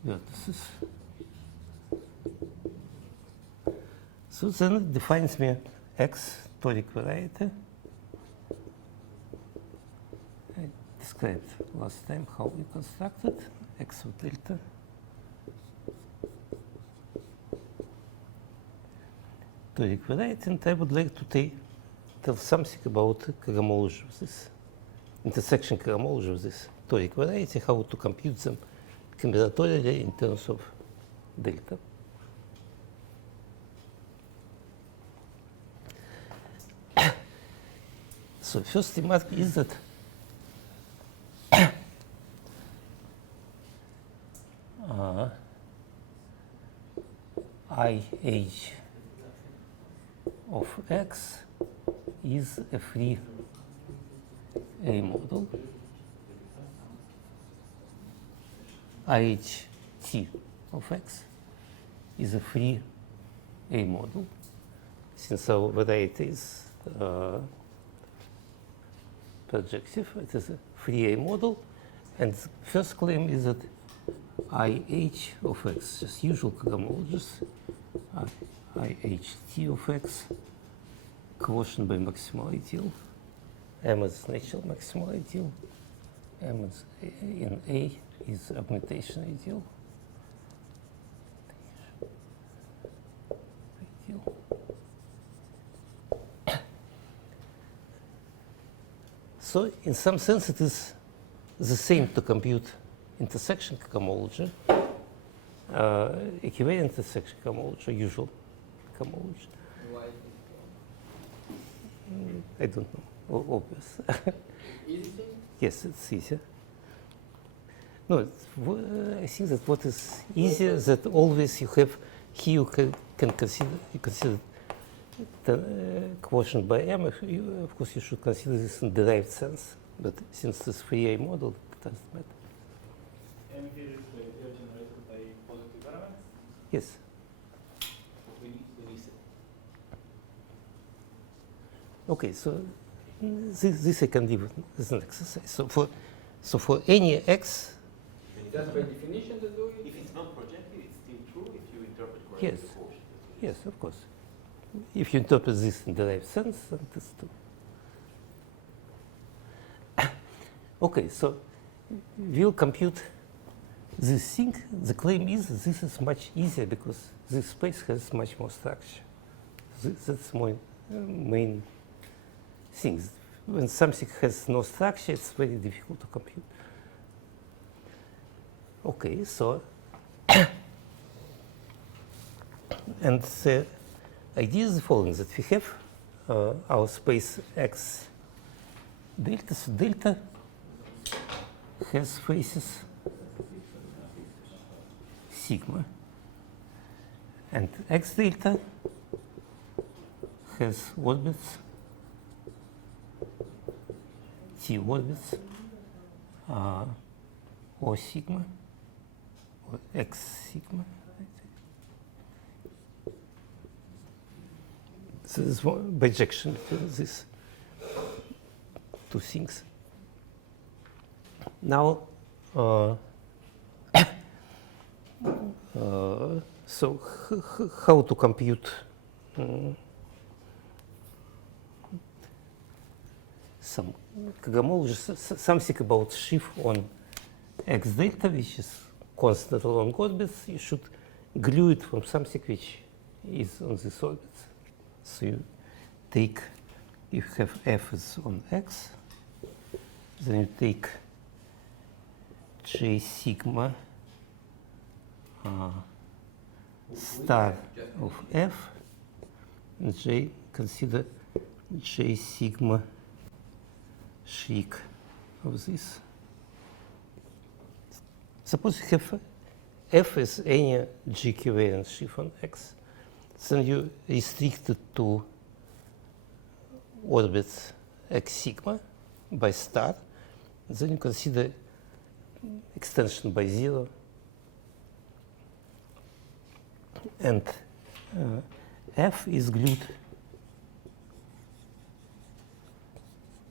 vertices. So then it defines me X toric variety. I described last time how we constructed X of delta. Toric variety, and I would like to tell something about cohomology of this, intersection cohomology of this toric variety, how to compute them combinatorially in terms of delta. So first remark is that IH of X is a free A model. IHT of X is a free A model, since our variety is projective, it is a free A model. And the first claim is that IH of X, just usual cohomologies, IHT of X, quotient by maximal ideal, M is natural maximal ideal, M is in A is augmentation ideal. So in some sense it is the same to compute intersection cohomology, equivalent intersection cohomology, usual cohomology. Why is I don't know, obvious. it easy thing? Yes, it's easier. No, I think that what is easier that always you have here you can consider the quotient by M. Of course, you should consider this in derived sense, but since this free A model, it doesn't matter. M here is the idea generated by positive elements. Yes. We need it. Okay, so this I can leave as an exercise. So for any X, Just by definition to do it? If it's not projective, it's still true if you interpret correctly Yes. the quotient. yes, of course. If you interpret this in derived sense, then this too. Okay, so we'll compute this thing. The claim is this is much easier because this space has much more structure. That's my main thing. When something has no structure, it's very difficult to compute. Okay, so and the idea is the following: that we have our space X delta. So delta has faces sigma, and X delta has orbits T orbits O sigma or X sigma. So there's one bijection between these two things. Now, so how to compute some cohomology, something about sheaf on X delta, which is constant along orbits. You should glue it from something which is on this orbit. So you take, you have F is on X, then you take J sigma star of F, and J, consider J sigma shake of this. Suppose you have F is any G-equivalent sheaf on X, then you restrict it to orbits X sigma by star, then you consider extension by 0, and F is glued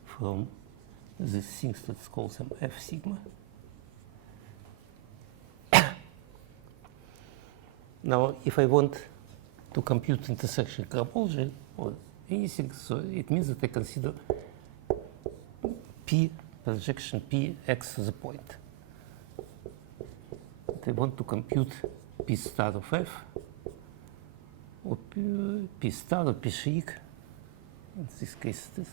from these things, let's call them F sigma. Now, if I want to compute intersection cohomology or anything, so it means that I consider P projection P X as a point. I want to compute P star of F or P star or P shake. In this case, it is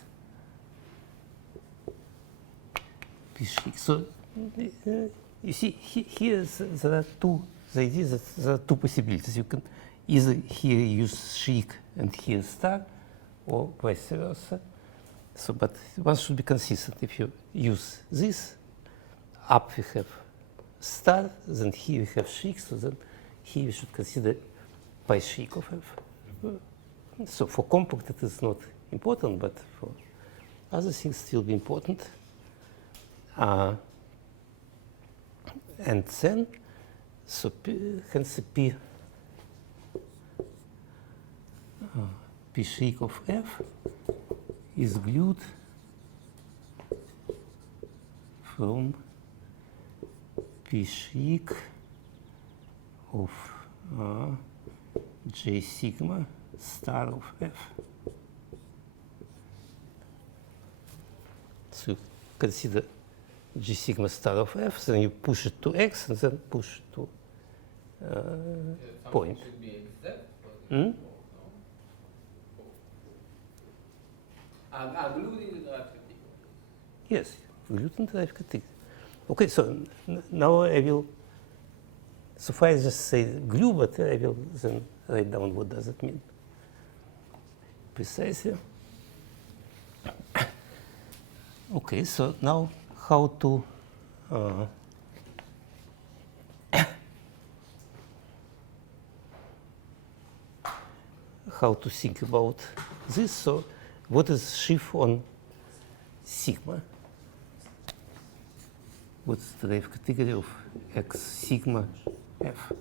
P shake. So you see, here there are two. The idea is that there are two possibilities. You can either here use shake and here star, or vice versa. So, but one should be consistent. If you use this, up we have star, then here we have shake, so then here we should consider pi shake of F. So for compact it is not important, but for other things still be important. And then, so hence P P shriek of F is glued from P shriek of J sigma star of F. So you consider G sigma star of F, then you push it to X and then push it to point. Should be exact. Hmm? Glued in the derived category. Yes, gluten derived category. Okay, so now I will, so far I just say glue, but I will then write down what does it mean precisely. Okay, so now how to think about this. So what is sheaf on sigma? What's the derived category of X sigma F?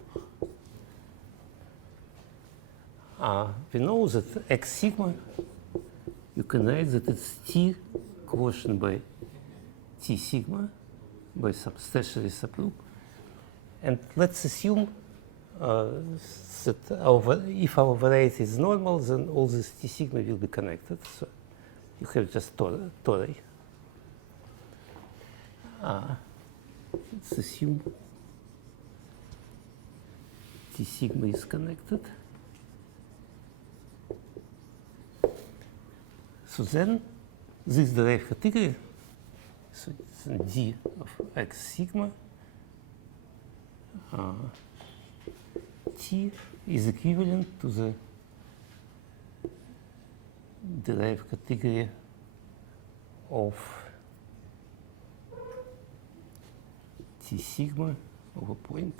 We know that X sigma, you can write that it's T quotient by T sigma by substationary subgroup. And let's assume that if our variety is normal, then all this T sigma will be connected. So you have just tori. Let's assume T sigma is connected. So then this derived category, so it's D of X sigma, T is equivalent to the derived category of T sigma of a point.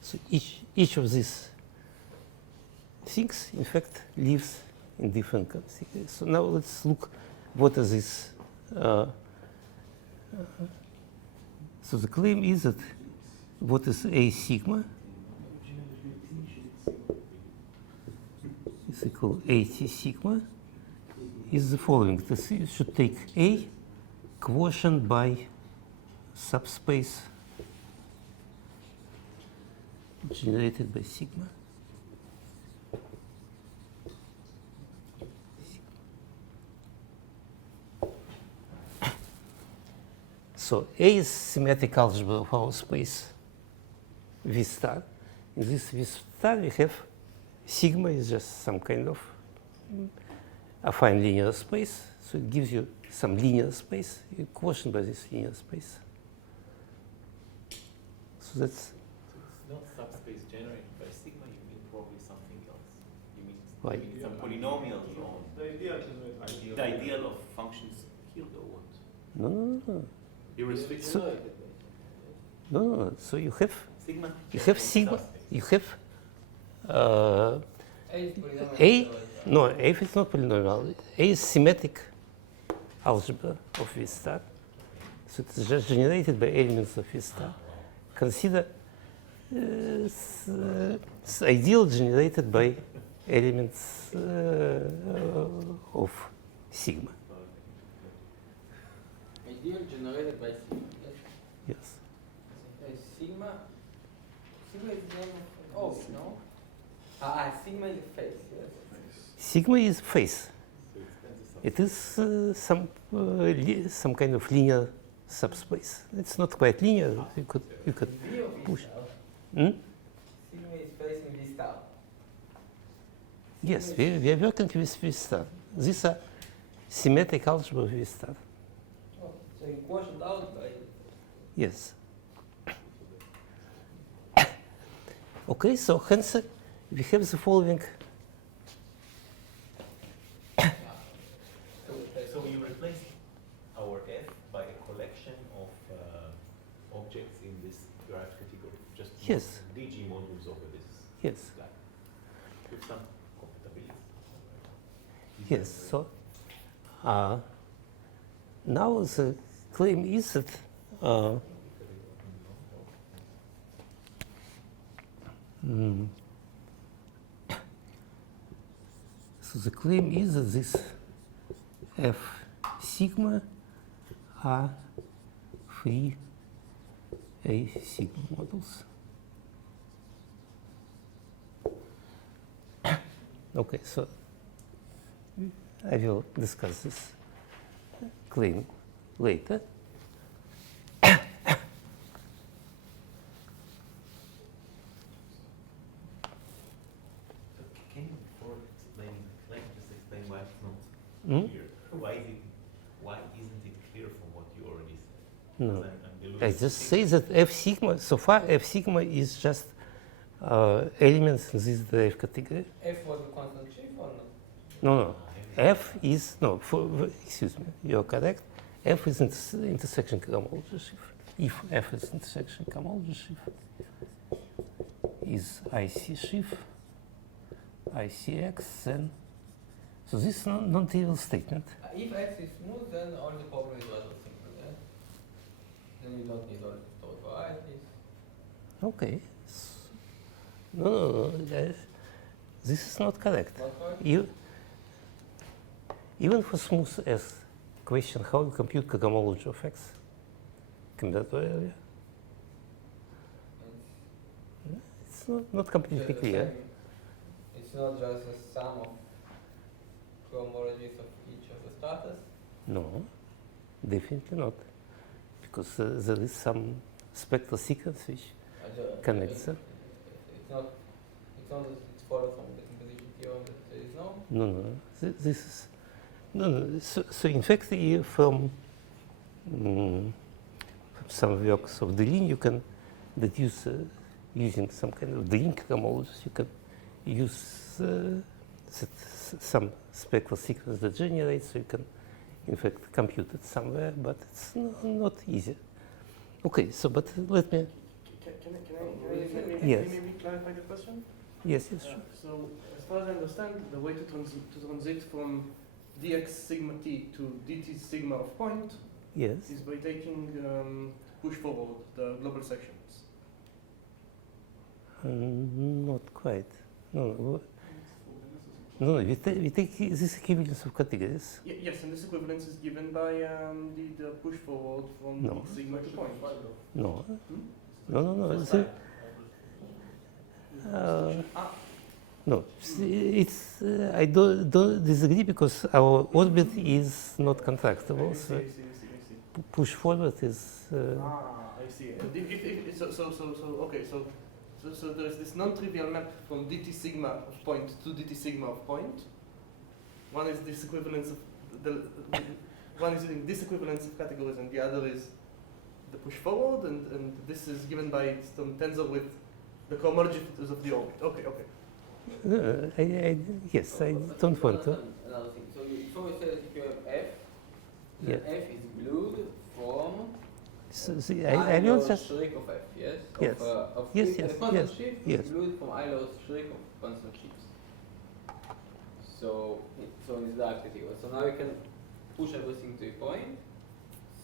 So each of these things, in fact, lives in different categories. So now let's look what is this. So the claim is that what is A sigma is equal to AT sigma is the following. You should take A quotient by subspace generated by sigma. So A is symmetric algebra of our space V star. In this V star we have sigma is just some kind of affine linear space. So it gives you some linear space, you quotient by this linear space. So that's not subspace generated by sigma, you mean probably something else. You mean, Right. you mean some polynomials or The ideal is the ideal of functions here or what? no. You restrict So- No. So you have sigma. sigma. You have A is polynomial. A. No, F is not polynomial. A is symmetric algebra of V star. So it's just generated by elements of V star. Consider ideal generated by elements of sigma. Ideal generated by sigma. Yes. Sigma is the name of no? Sigma is a face, yes. Sigma is phase. It is some kind of linear subspace. It's not quite linear. You could V of V push. star. Hmm? Sigma is facing V star. Yes, we are working with V star. These are symmetric algebra of V star. Oh, so you quotient out by Yes. Okay, so hence we have the following. So you replace our F by a collection of objects in this derived category, just Yes. DG modules over this Yes. guy. With some compatibility. Yes. So now the claim is that Mm. So the claim is that this F sigma are free A sigma models. Okay, so I will discuss this claim later. So can you, before explaining the claim, just explain why it's not Hmm? clear? Why isn't it clear from what you already said? No. Because I'm I just say that F sigma, so far F sigma is just elements in this derived category. F was a constant sheaf or not? No. F is, no, excuse me, you're correct. F is intersection cohomology sheaf. If F is intersection cohomology sheaf, is IC sheaf, ICX, then, so this is non-trivial statement. If X is smooth, then all the problem is rather simple, yeah? Then you don't need all the stored varieties. Okay. No, this is not correct. Not correct? Even for smooth S question, how you compute cohomology of X? Combinatorial area? It's not completely the clear. same. It's not just a sum of cohomologies of each of the starters. No, definitely not. Because there is some spectral sequence which connects them. It's not that it follows from the composition theorem that there is no. No. This is no. So in fact, from some works of Delin, you can deduce using some kind of Delin cohomologies. You can use some spectral sequence that generates, so you can in fact compute it somewhere, but it's not easy. Okay, so but let me. Can I Yes. maybe clarify the question? Yes, sure. So, as far as I understand, the way to transit from dx sigma t to dt sigma of point Yes. is by taking push forward the global sections. Not quite. No. We take this equivalence of categories. Yes, and this equivalence is given by the push forward from No. d sigma to point. No. Hmm? No. No, it's I don't disagree because our orbit is not contractible. I So see. push forward is. I see. And so there's this non-trivial map from dt sigma of point to dt sigma of point. One is this equivalence of one is using this equivalence of categories, and the other is the push forward, and this is given by some tensor with the cohomology features of the orbit. Okay. Yes, I don't want to. Another thing. So before we say that if you have F, Yeah. then F is glued from So, see, I will just. Schrick of F, yes? Yes. Of Yes, the yes, constant yes, sheaf yes. is glued from Eiler's Schrick of constant sheaves. So in this dark category. So now you can push everything to a point.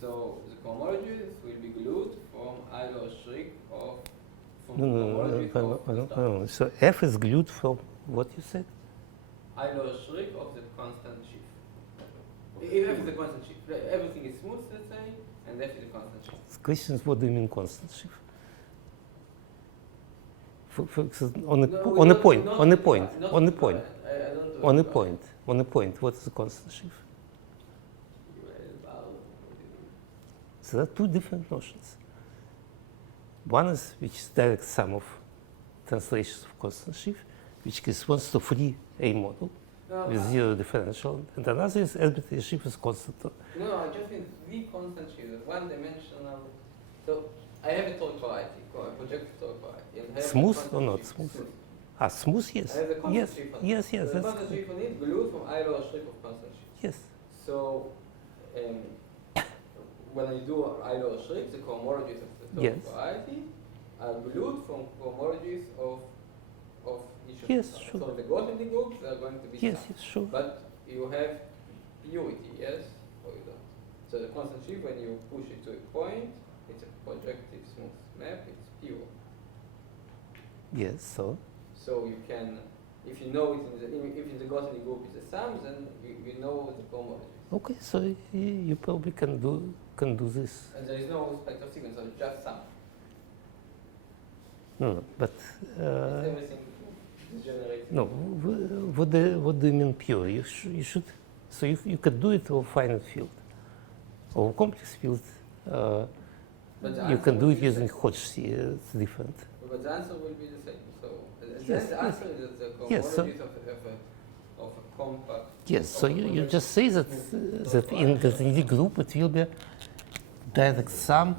So the cohomologies will be glued from Eiler's Schrick of No. So F is glued from what you said? Eiler's Schrick of the constant sheaf. If F is a constant sheaf, everything is smooth, let's say, and F is a constant sheaf. The question is, what do you mean constant shift? On a point. What is the constant shift? So there are two different notions. One is which is direct sum of translations of constant shift, which corresponds to free A model with zero differential, and another is arbitrary shift is constant. No, I just mean the constant shift, one-dimensional. So I have a torque variety, a projective torque variety. And I have Smooth a or constant not shift. smooth? Smooth, yes. I have a constant Yes, shift on yes, it. yes, So that's the constant shift on it glued from Eiler's Schrick of constant shift. yes. So when I do Eiler's Schrick, the cohomologies of the torque Yes. variety are glued from cohomologies of each of Yes, the sure. So the Gaussian groups are going to be Yes, sum. yes, sure. But you have purity, yes, or you don't. So the constant shift, when you push it to a point, it's a projective smooth map, it's pure. Yes, so So you can, if you know it if in the Gaussian group is a sum, then you know the cohomologies. okay, so you probably can do this. And there is no spectral sequence, so it's just sum. No, but It's everything degenerates. no. What do you mean pure? You should. So you could do it over finite field, over complex field. But the You can answer do will it be the using same. Hodge. It's different. But the answer will be the same. So Yes, then the answer is that the Yes, so- cohomologies of a compact. Yes. So you just say that in the 3D group it will be direct sum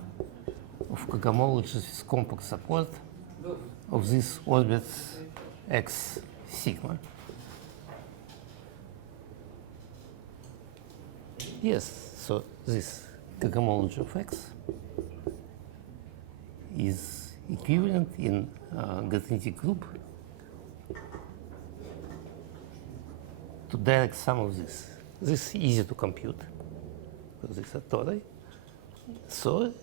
of cohomologies with compact support of these orbits x sigma. Yes, so this cohomology of x is equivalent in gradientic group to direct sum of this. This is easy to compute because these are tori. So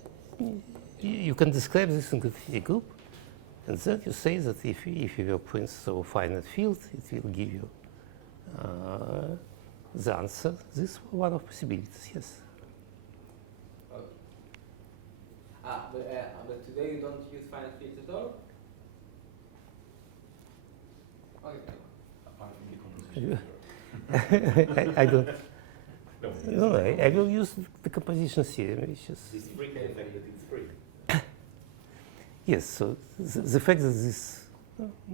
you can describe this in gradientic group, and then you say that if you have points over finite field, it will give you the answer. This is one of possibilities, yes. But today you don't use finite fields at all? Okay. Apart from decomposition. I don't. No, No, I will use the composition theorem, which is this freak the fact that it's free. yes. So the fact that these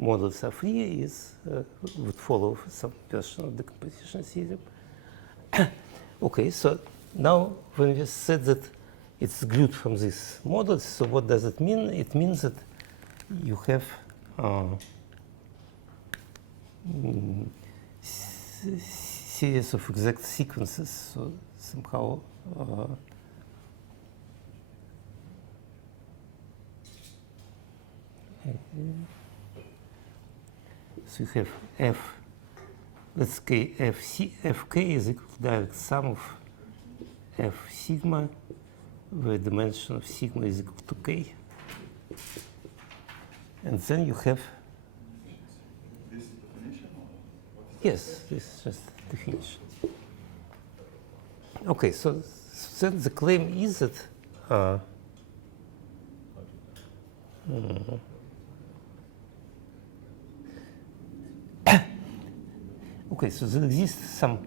models are free is would follow some version of the composition theorem. Okay, so now when we said that it's glued from these models, so what does it mean? It means that you have series of exact sequences. So somehow so you have f. Let's say fk is equal to direct sum of f sigma, where dimension of sigma is equal to k. And then you have, This is definition or what is yes, this is just definition. Okay, so then the claim is that okay, so there exists some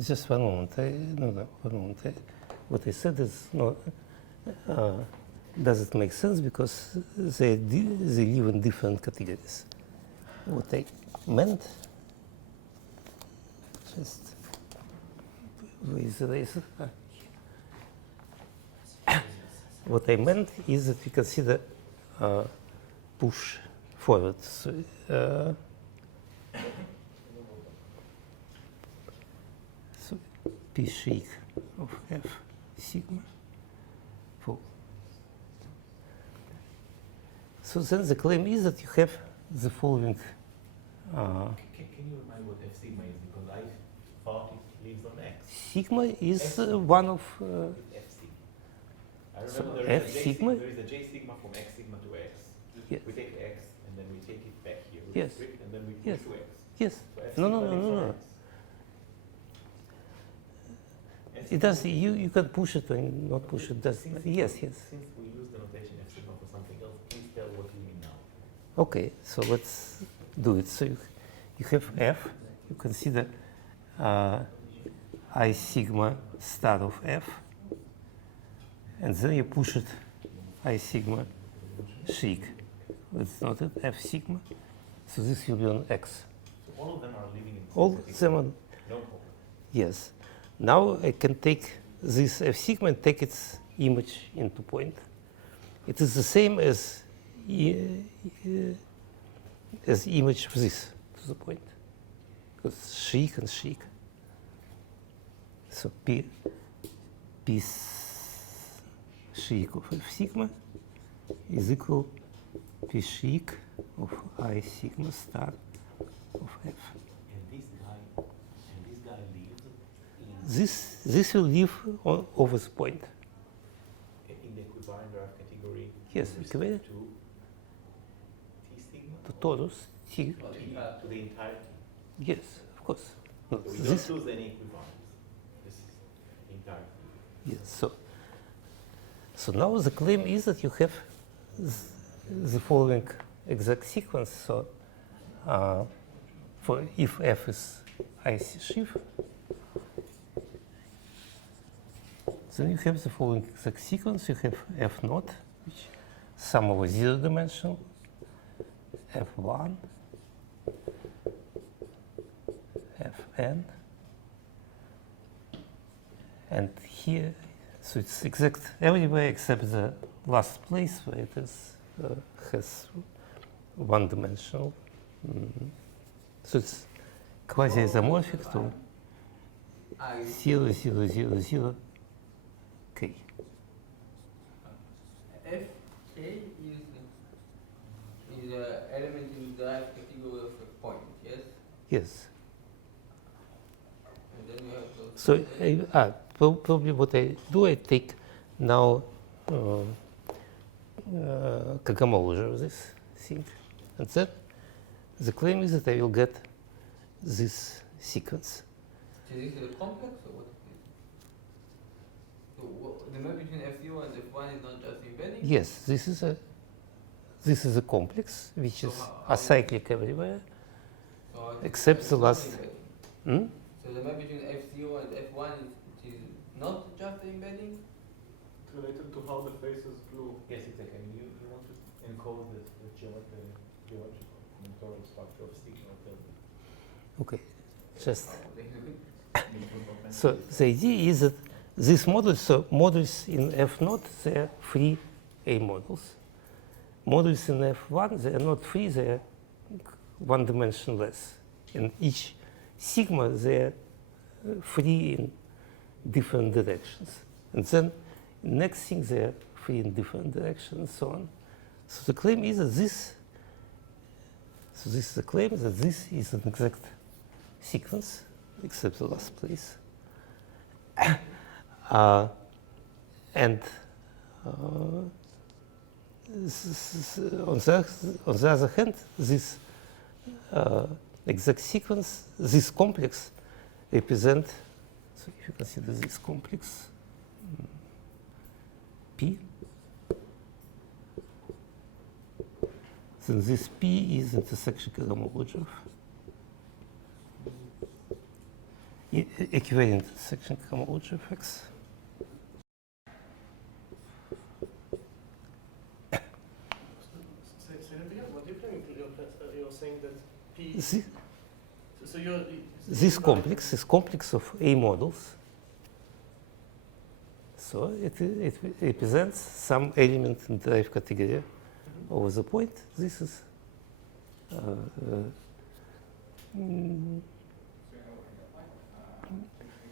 just one moment. One moment. What I said is no. Does it make sense? Because they live in different categories. What I meant, just with the eraser. What I meant is that we consider push forward. So, so P shake of F sigma. So then the claim is that you have the following. Can you remind what f sigma is? Because I thought it lives on x. Sigma is one of. F sigma. I So remember F sigma? There is a j sigma from x sigma to x. Yes. We take x and then we take it back here. With Yes. the trick, and then we push Yes. to x. Yes. So f No, sigma no, no, lives no, on no. x. F It does. sigma- You can push it and not push it. Does Since- yes, yes. Since we use the notation f sigma for something else, please tell what you mean now. Okay, so let's do it. So you have F. You consider I sigma star of F, and then you push it I sigma shake. Let's note it F sigma. So this will be on X. So all of them are living in All synthetic them are, No problem. yes. Now I can take this F sigma and take its image into point. It is the same as image of this to the point, because shake and shake. So P sheik of F sigma is equal P sheik of I sigma star of F. And this guy lives This will live over the point. in the equivalent graph category. Yes, with equivalent. respect to T sigma. The torus T. To the entirety. Yes, of course. No, So we this. don't choose any equivalence. This is entirety. Yes. So now the claim is that you have the following exact sequence. So for if F is IC sheaf, then you have the following exact sequence. You have F naught, which sum over 0 dimensional, F1, Fn, and here, so it's exact everywhere except the last place where it is has one-dimensional. So it's quasi-isomorphic to 0, 0, 0, 0, k. F k is an element in the derived category of a point, yes? Yes. And then you have to. So probably what I do, I take now cohomology of this thing, and then the claim is that I will get this sequence. So this is a complex or what it is? So the map between F0 and F1 is not just embedding? Yes, this is a complex which is acyclic everywhere, Or except the it's not last. embedding? Hmm? So the map between F0 and F1 is not just embedding? It's related to how the face is blue. Yes, exactly. You want to encode the geometrical combinatorial structure of sigma. Okay, just. Oh, So the idea is that these models, so models in F naught, they are free A models. Models in F1, they are not free, they are one-dimensionless. In each sigma, they are free in different directions. And then next thing, they are free in different directions, and so on. So the claim is that this is the claim that this is an exact sequence, except the last place. And on the other hand, this exact sequence, this complex represent, so if you consider this complex, P, then this P is intersection cohomology of equivalent intersection cohomology of X. What do you claim? You're saying that P. So This complex is complex of A models. So it represents some element in the derived category over the point. This is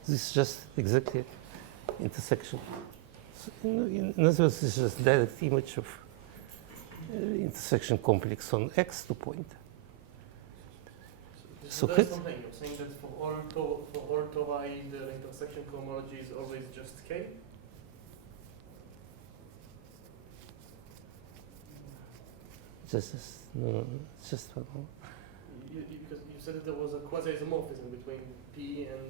this is just exactly intersection. So in other words, this is just direct image of intersection complex on X to point. So that's something you're saying that for all tori, the intersection cohomology is always just K? Just one more. Because you said that there was a quasi-isomorphism between P and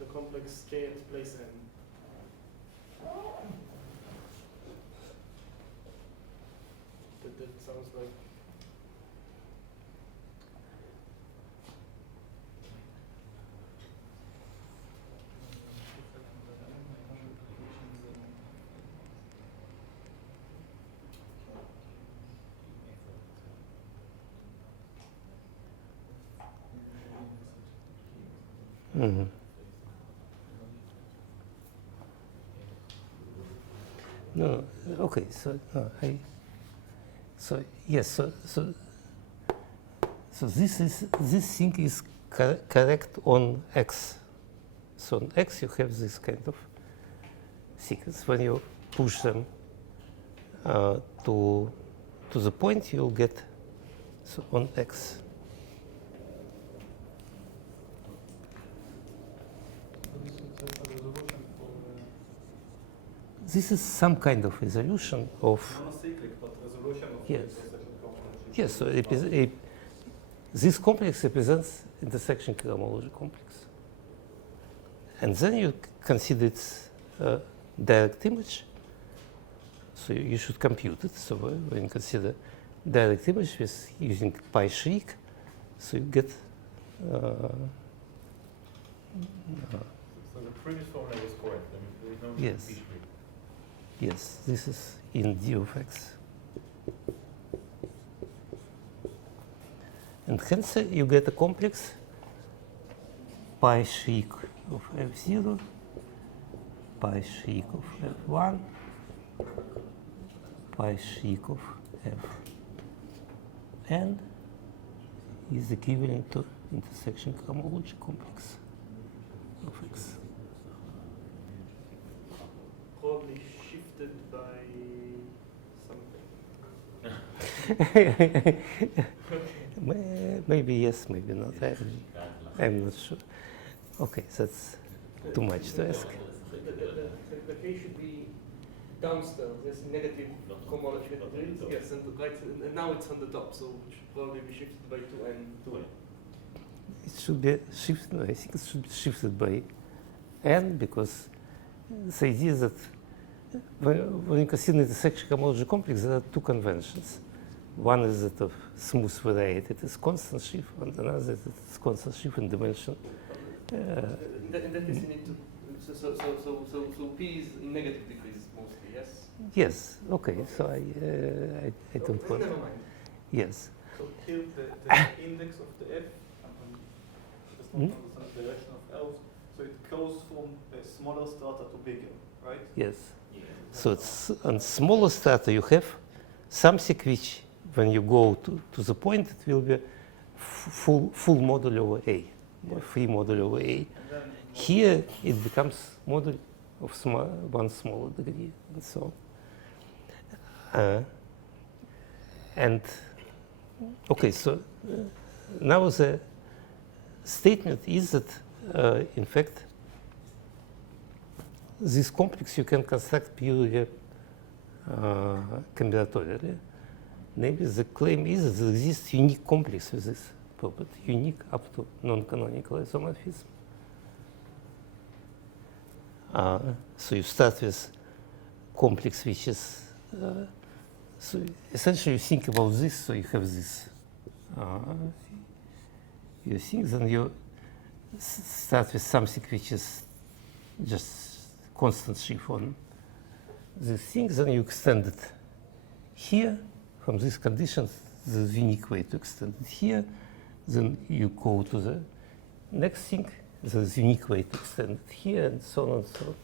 the complex K at place N. That sounds like. Mm-hmm. No, okay. So yes. So this thing is correct on X. So on X you have this kind of sequence. When you push them to the point, you'll get so on X. This is some kind of resolution of. Monocyclic, but resolution of Yes. intersection cohomology. Yes, so this complex represents intersection cohomology complex. And then you consider its direct image. So you should compute it. So when you consider direct image with using pi shriek, so you get. So the previous formula was correct. I mean, there is no Yes. fish rate. Yes, this is in d of x. And hence you get a complex pi shriek of f0, pi shriek of f1, pi shriek of fn is equivalent to intersection cohomology complex of x. Probably shifted by something. Maybe yes, maybe not. I'm not sure. Okay, that's too much to ask. The K should be downstairs. There's negative cohomology degrees. Yes, and and now it's on the top, so it should probably be shifted by 2n. It should be shifted. I think it should be shifted by n, because the idea is that when you consider the section cohomology complex, there are two conventions. One is that of smooth variety, it is constant shift, and another that it's constant shift in dimension. In that case, you need to. So P is in negative degrees mostly. Yes. Yes. Okay. So I don't want. Never mind. Yes. So here the index of the F, just not understand the direction of L, so it goes from a smaller strata to bigger, right? Yes. So it's on smaller strata you have something which, when you go to the point, it will be full modulo over A, or free modulo over A. Here it becomes module of one smaller degree, and so on. And okay, so now the statement is that in fact this complex you can construct purely combinatorially. Maybe the claim is that there exists unique complex with this property, unique up to non-canonical isomorphism. So you start with complex which is, so essentially you think about this, so you have this, you think, then you start with something which is just constant shift on this thing, then you extend it here. From these conditions, there's a unique way to extend it here. Then you go to the next thing, there's a unique way to extend it here, and so on and so on.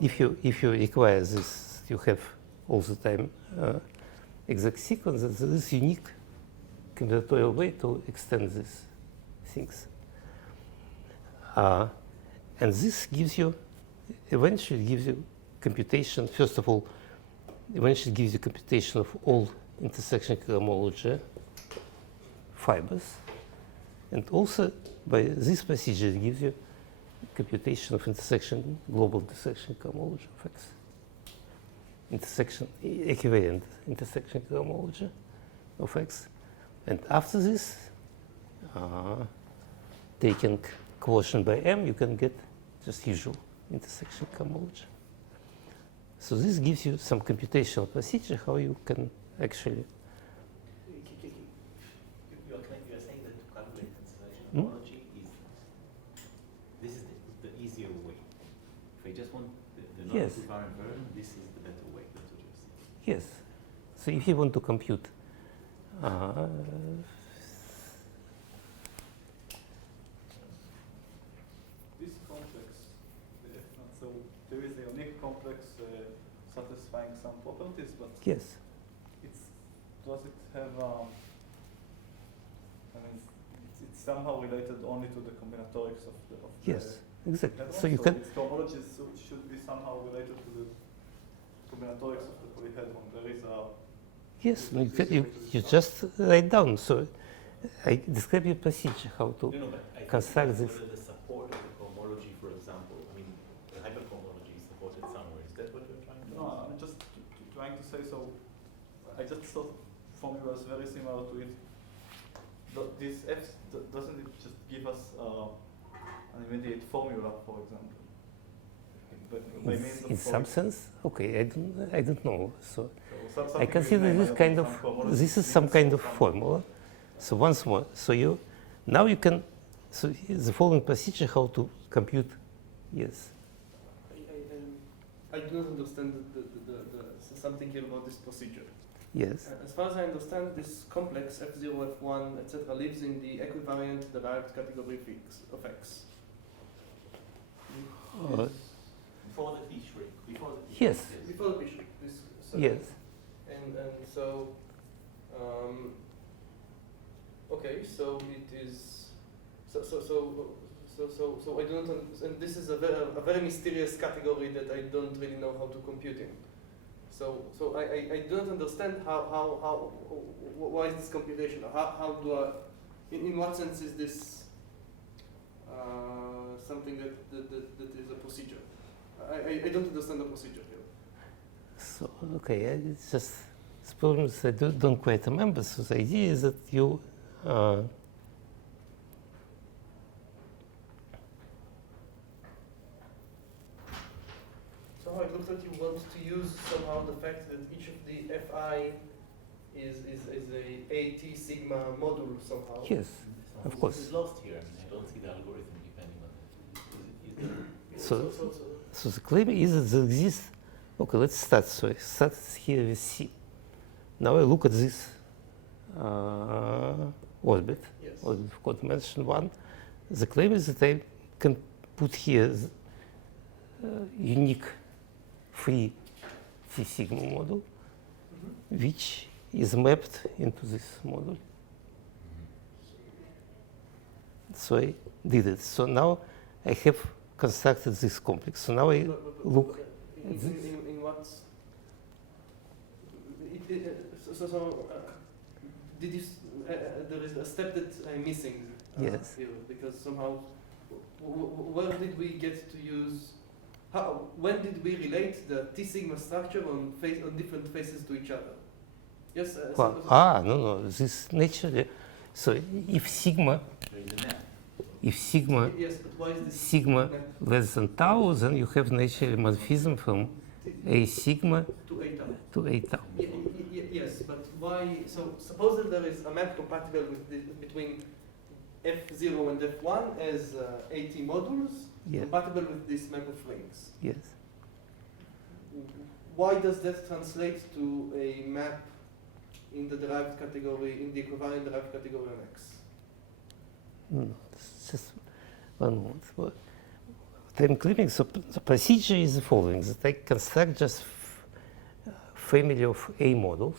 If you require this, you have all the time exact sequence, there is unique combinatorial way to extend these things. And this gives you, eventually gives you computation, first of all, eventually gives you computation of all intersection cohomology fibers. And also, by this procedure, it gives you computation of global intersection cohomology of X. Equivalent intersection cohomology of X. And after this, taking quotient by M, you can get just usual intersection cohomology. So this gives you some computational procedure how you can actually. You are saying that to calculate intersection homology this is the easier way. If I just want the non-equivariant version, this is the better way. That's what you're saying. Yes. So if you want to compute this complex, so there is a unique complex satisfying some properties, but yes. does it have? I mean, it's somehow related only to the combinatorics of the Yes, exactly. headroom. So you can, its cohomology should be somehow related to the combinatorics of the polyhedron. There is a yes, you just write down. So I describe your procedure how to. No, but I construct think this. whether the support of the cohomology, for example, I mean, the hypercohomology is supported somewhere. Is that what you're trying to No, I'm just trying to say so. I just thought formula is very similar to it. This F, doesn't it just give us an immediate formula, for example? By means of In some sense, okay, I don't know. So I something consider with this name, kind some of, cohomology this is some gives kind of some- formula. So once more, so you, now you can, so the following procedure how to compute, yes. I do not understand something here about this procedure. Yes. As far as I understand, this complex F0, F1, etc. lives in the equivariant derived category of X. before the T shrink? Before the T Yes. shrink, Before the Bishop. Yes. And so, okay, so it is, so I don't, and this is a very mysterious category that I don't really know how to compute in. So I don't understand why is this computation? How do I, in what sense is this something that is a procedure? I don't understand the procedure here. So, okay, it's just, it's problems I don't quite remember. So the idea is that you, Somehow it looks like you want to use somehow the fact that each of the Fi is a AT sigma module somehow. yes, of course. This is lost here. I mean, I don't see the algorithm depending on it. So the claim is that there exists, okay, let's start. So I start here with C. Now I look at this orbit, Yes. orbit of coord-dimension 1. The claim is that I can put here unique free T sigma module, which is mapped into this module. So I did it. So now I have constructed this complex. So now I look. In what? Did you? There is a step that I'm missing. Yes. Here, because somehow, where did we get to use? How? When did we relate the T sigma structure on different faces to each other? Yes. No. This naturally. So if sigma, Yes, but why is this sigma less than tau, then you have naturally morphism from A sigma to A tau? to A tau. Yes, but why? So suppose that there is a map compatible with between F0 and F1 as AT modules, Yes. compatible with this map of rings. Yes. Why does that translate to a map in the derived category, in the equivalent derived category on X? Just one moment. What I'm claiming, so the procedure is the following: that I construct just family of A models,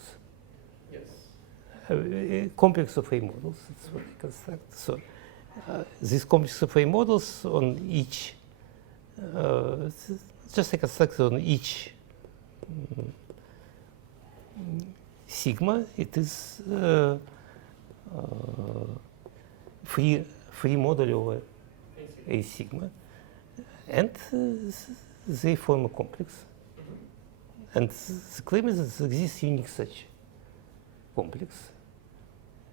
Yes. a complex of A models. That's what I construct. So this complex of A models on each, just I construct on each sigma. It is free model over A sigma, and they form a complex. And the claim is that there exists unique such complex.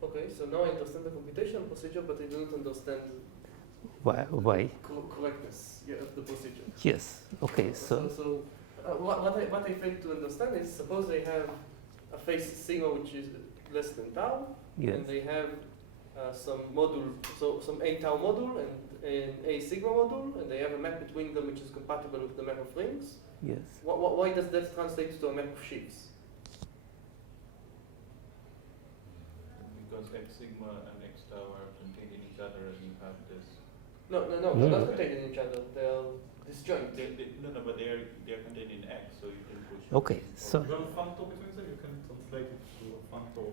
Okay, so now I understand the computational procedure, but I don't understand Why? correctness of the procedure. Yes. Okay. So What I fail to understand is, suppose they have a face sigma which is less than tau, yes, and they have some module, so some A tau module and an A sigma module, and they have a map between them which is compatible with the map of rings. yes. Why does that translate to a map of sheaves? Because X sigma and X tau are contained in each other, and you have this. No, they're No. not contained in each other. They are disjoint. But they are contained in X, so you can push. Okay. So You have a functor between them, you can translate it to a functor.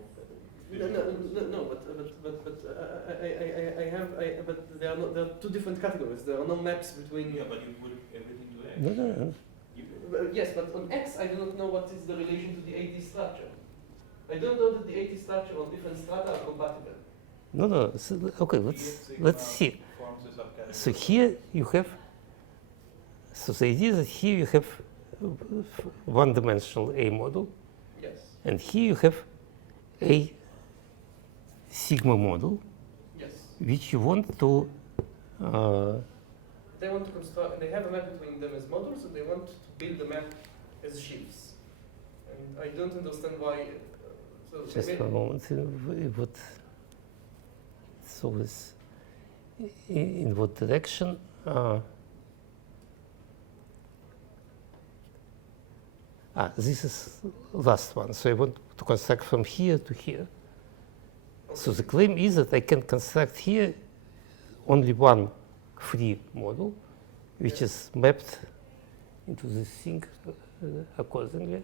but there are two different categories. There are no maps between. Yeah, but you put everything to X. No. Yes, but on X, I do not know what is the relation to the AT structure. I don't know that the AT structure on different strata are compatible. No. So, okay, let's see. Forms a subcategory. So here you have. So the idea is that here you have one-dimensional A model, Yes. and here you have a sigma model, Yes. which you want to. They want to construct. They have a map between them as models, and they want to build the map as sheaves. And I don't understand why. So Just for a moment, it's always in what direction? This is last one. So I want to construct from here to here. So the claim is that I can construct here only one free model, which is mapped into this thing accordingly.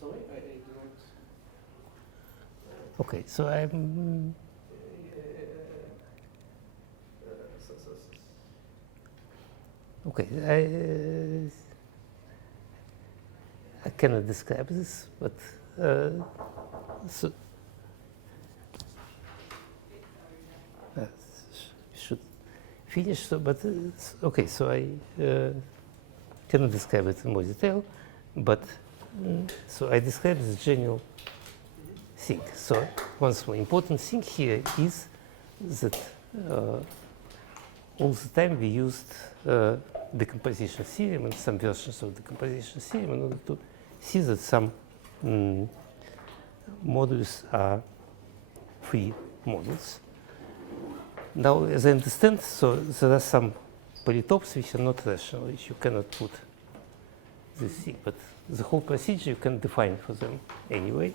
Sorry, I do not. Okay, so I'm. Okay, I cannot describe this, but so should finish. So, but okay, so I cannot describe it in more detail, but so I describe the general thing. So one more important thing here is that all the time we used decomposition theorem and some versions of decomposition theorem in order to see that some modules are free models. Now, as I understand, so there are some polytopes which are not rational, which you cannot put this thing, but the whole procedure you can define for them anyway.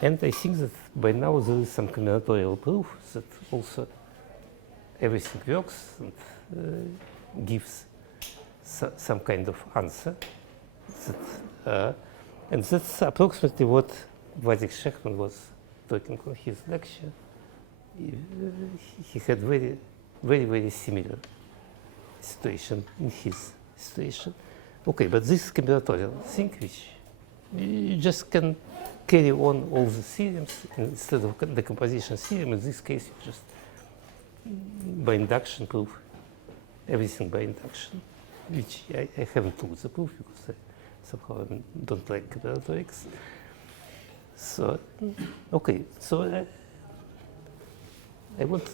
And I think that by now there is some combinatorial proof that also everything works and gives some kind of answer. And that's approximately what Vladimir Sheckman was talking on his lecture. He had very similar situation in his situation. Okay, but this combinatorial thing, which you just can carry on all the theorems instead of decomposition theorem. In this case, you just by induction prove everything by induction, which I haven't told the proof because I somehow don't like combinatorics. So, okay, so I want to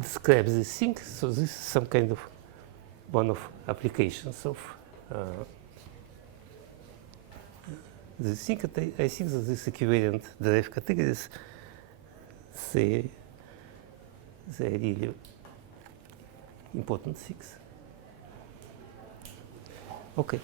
describe this thing. So this is some kind of one of applications of the thing that I think that this equivalent derived categories, they're really important things. Okay.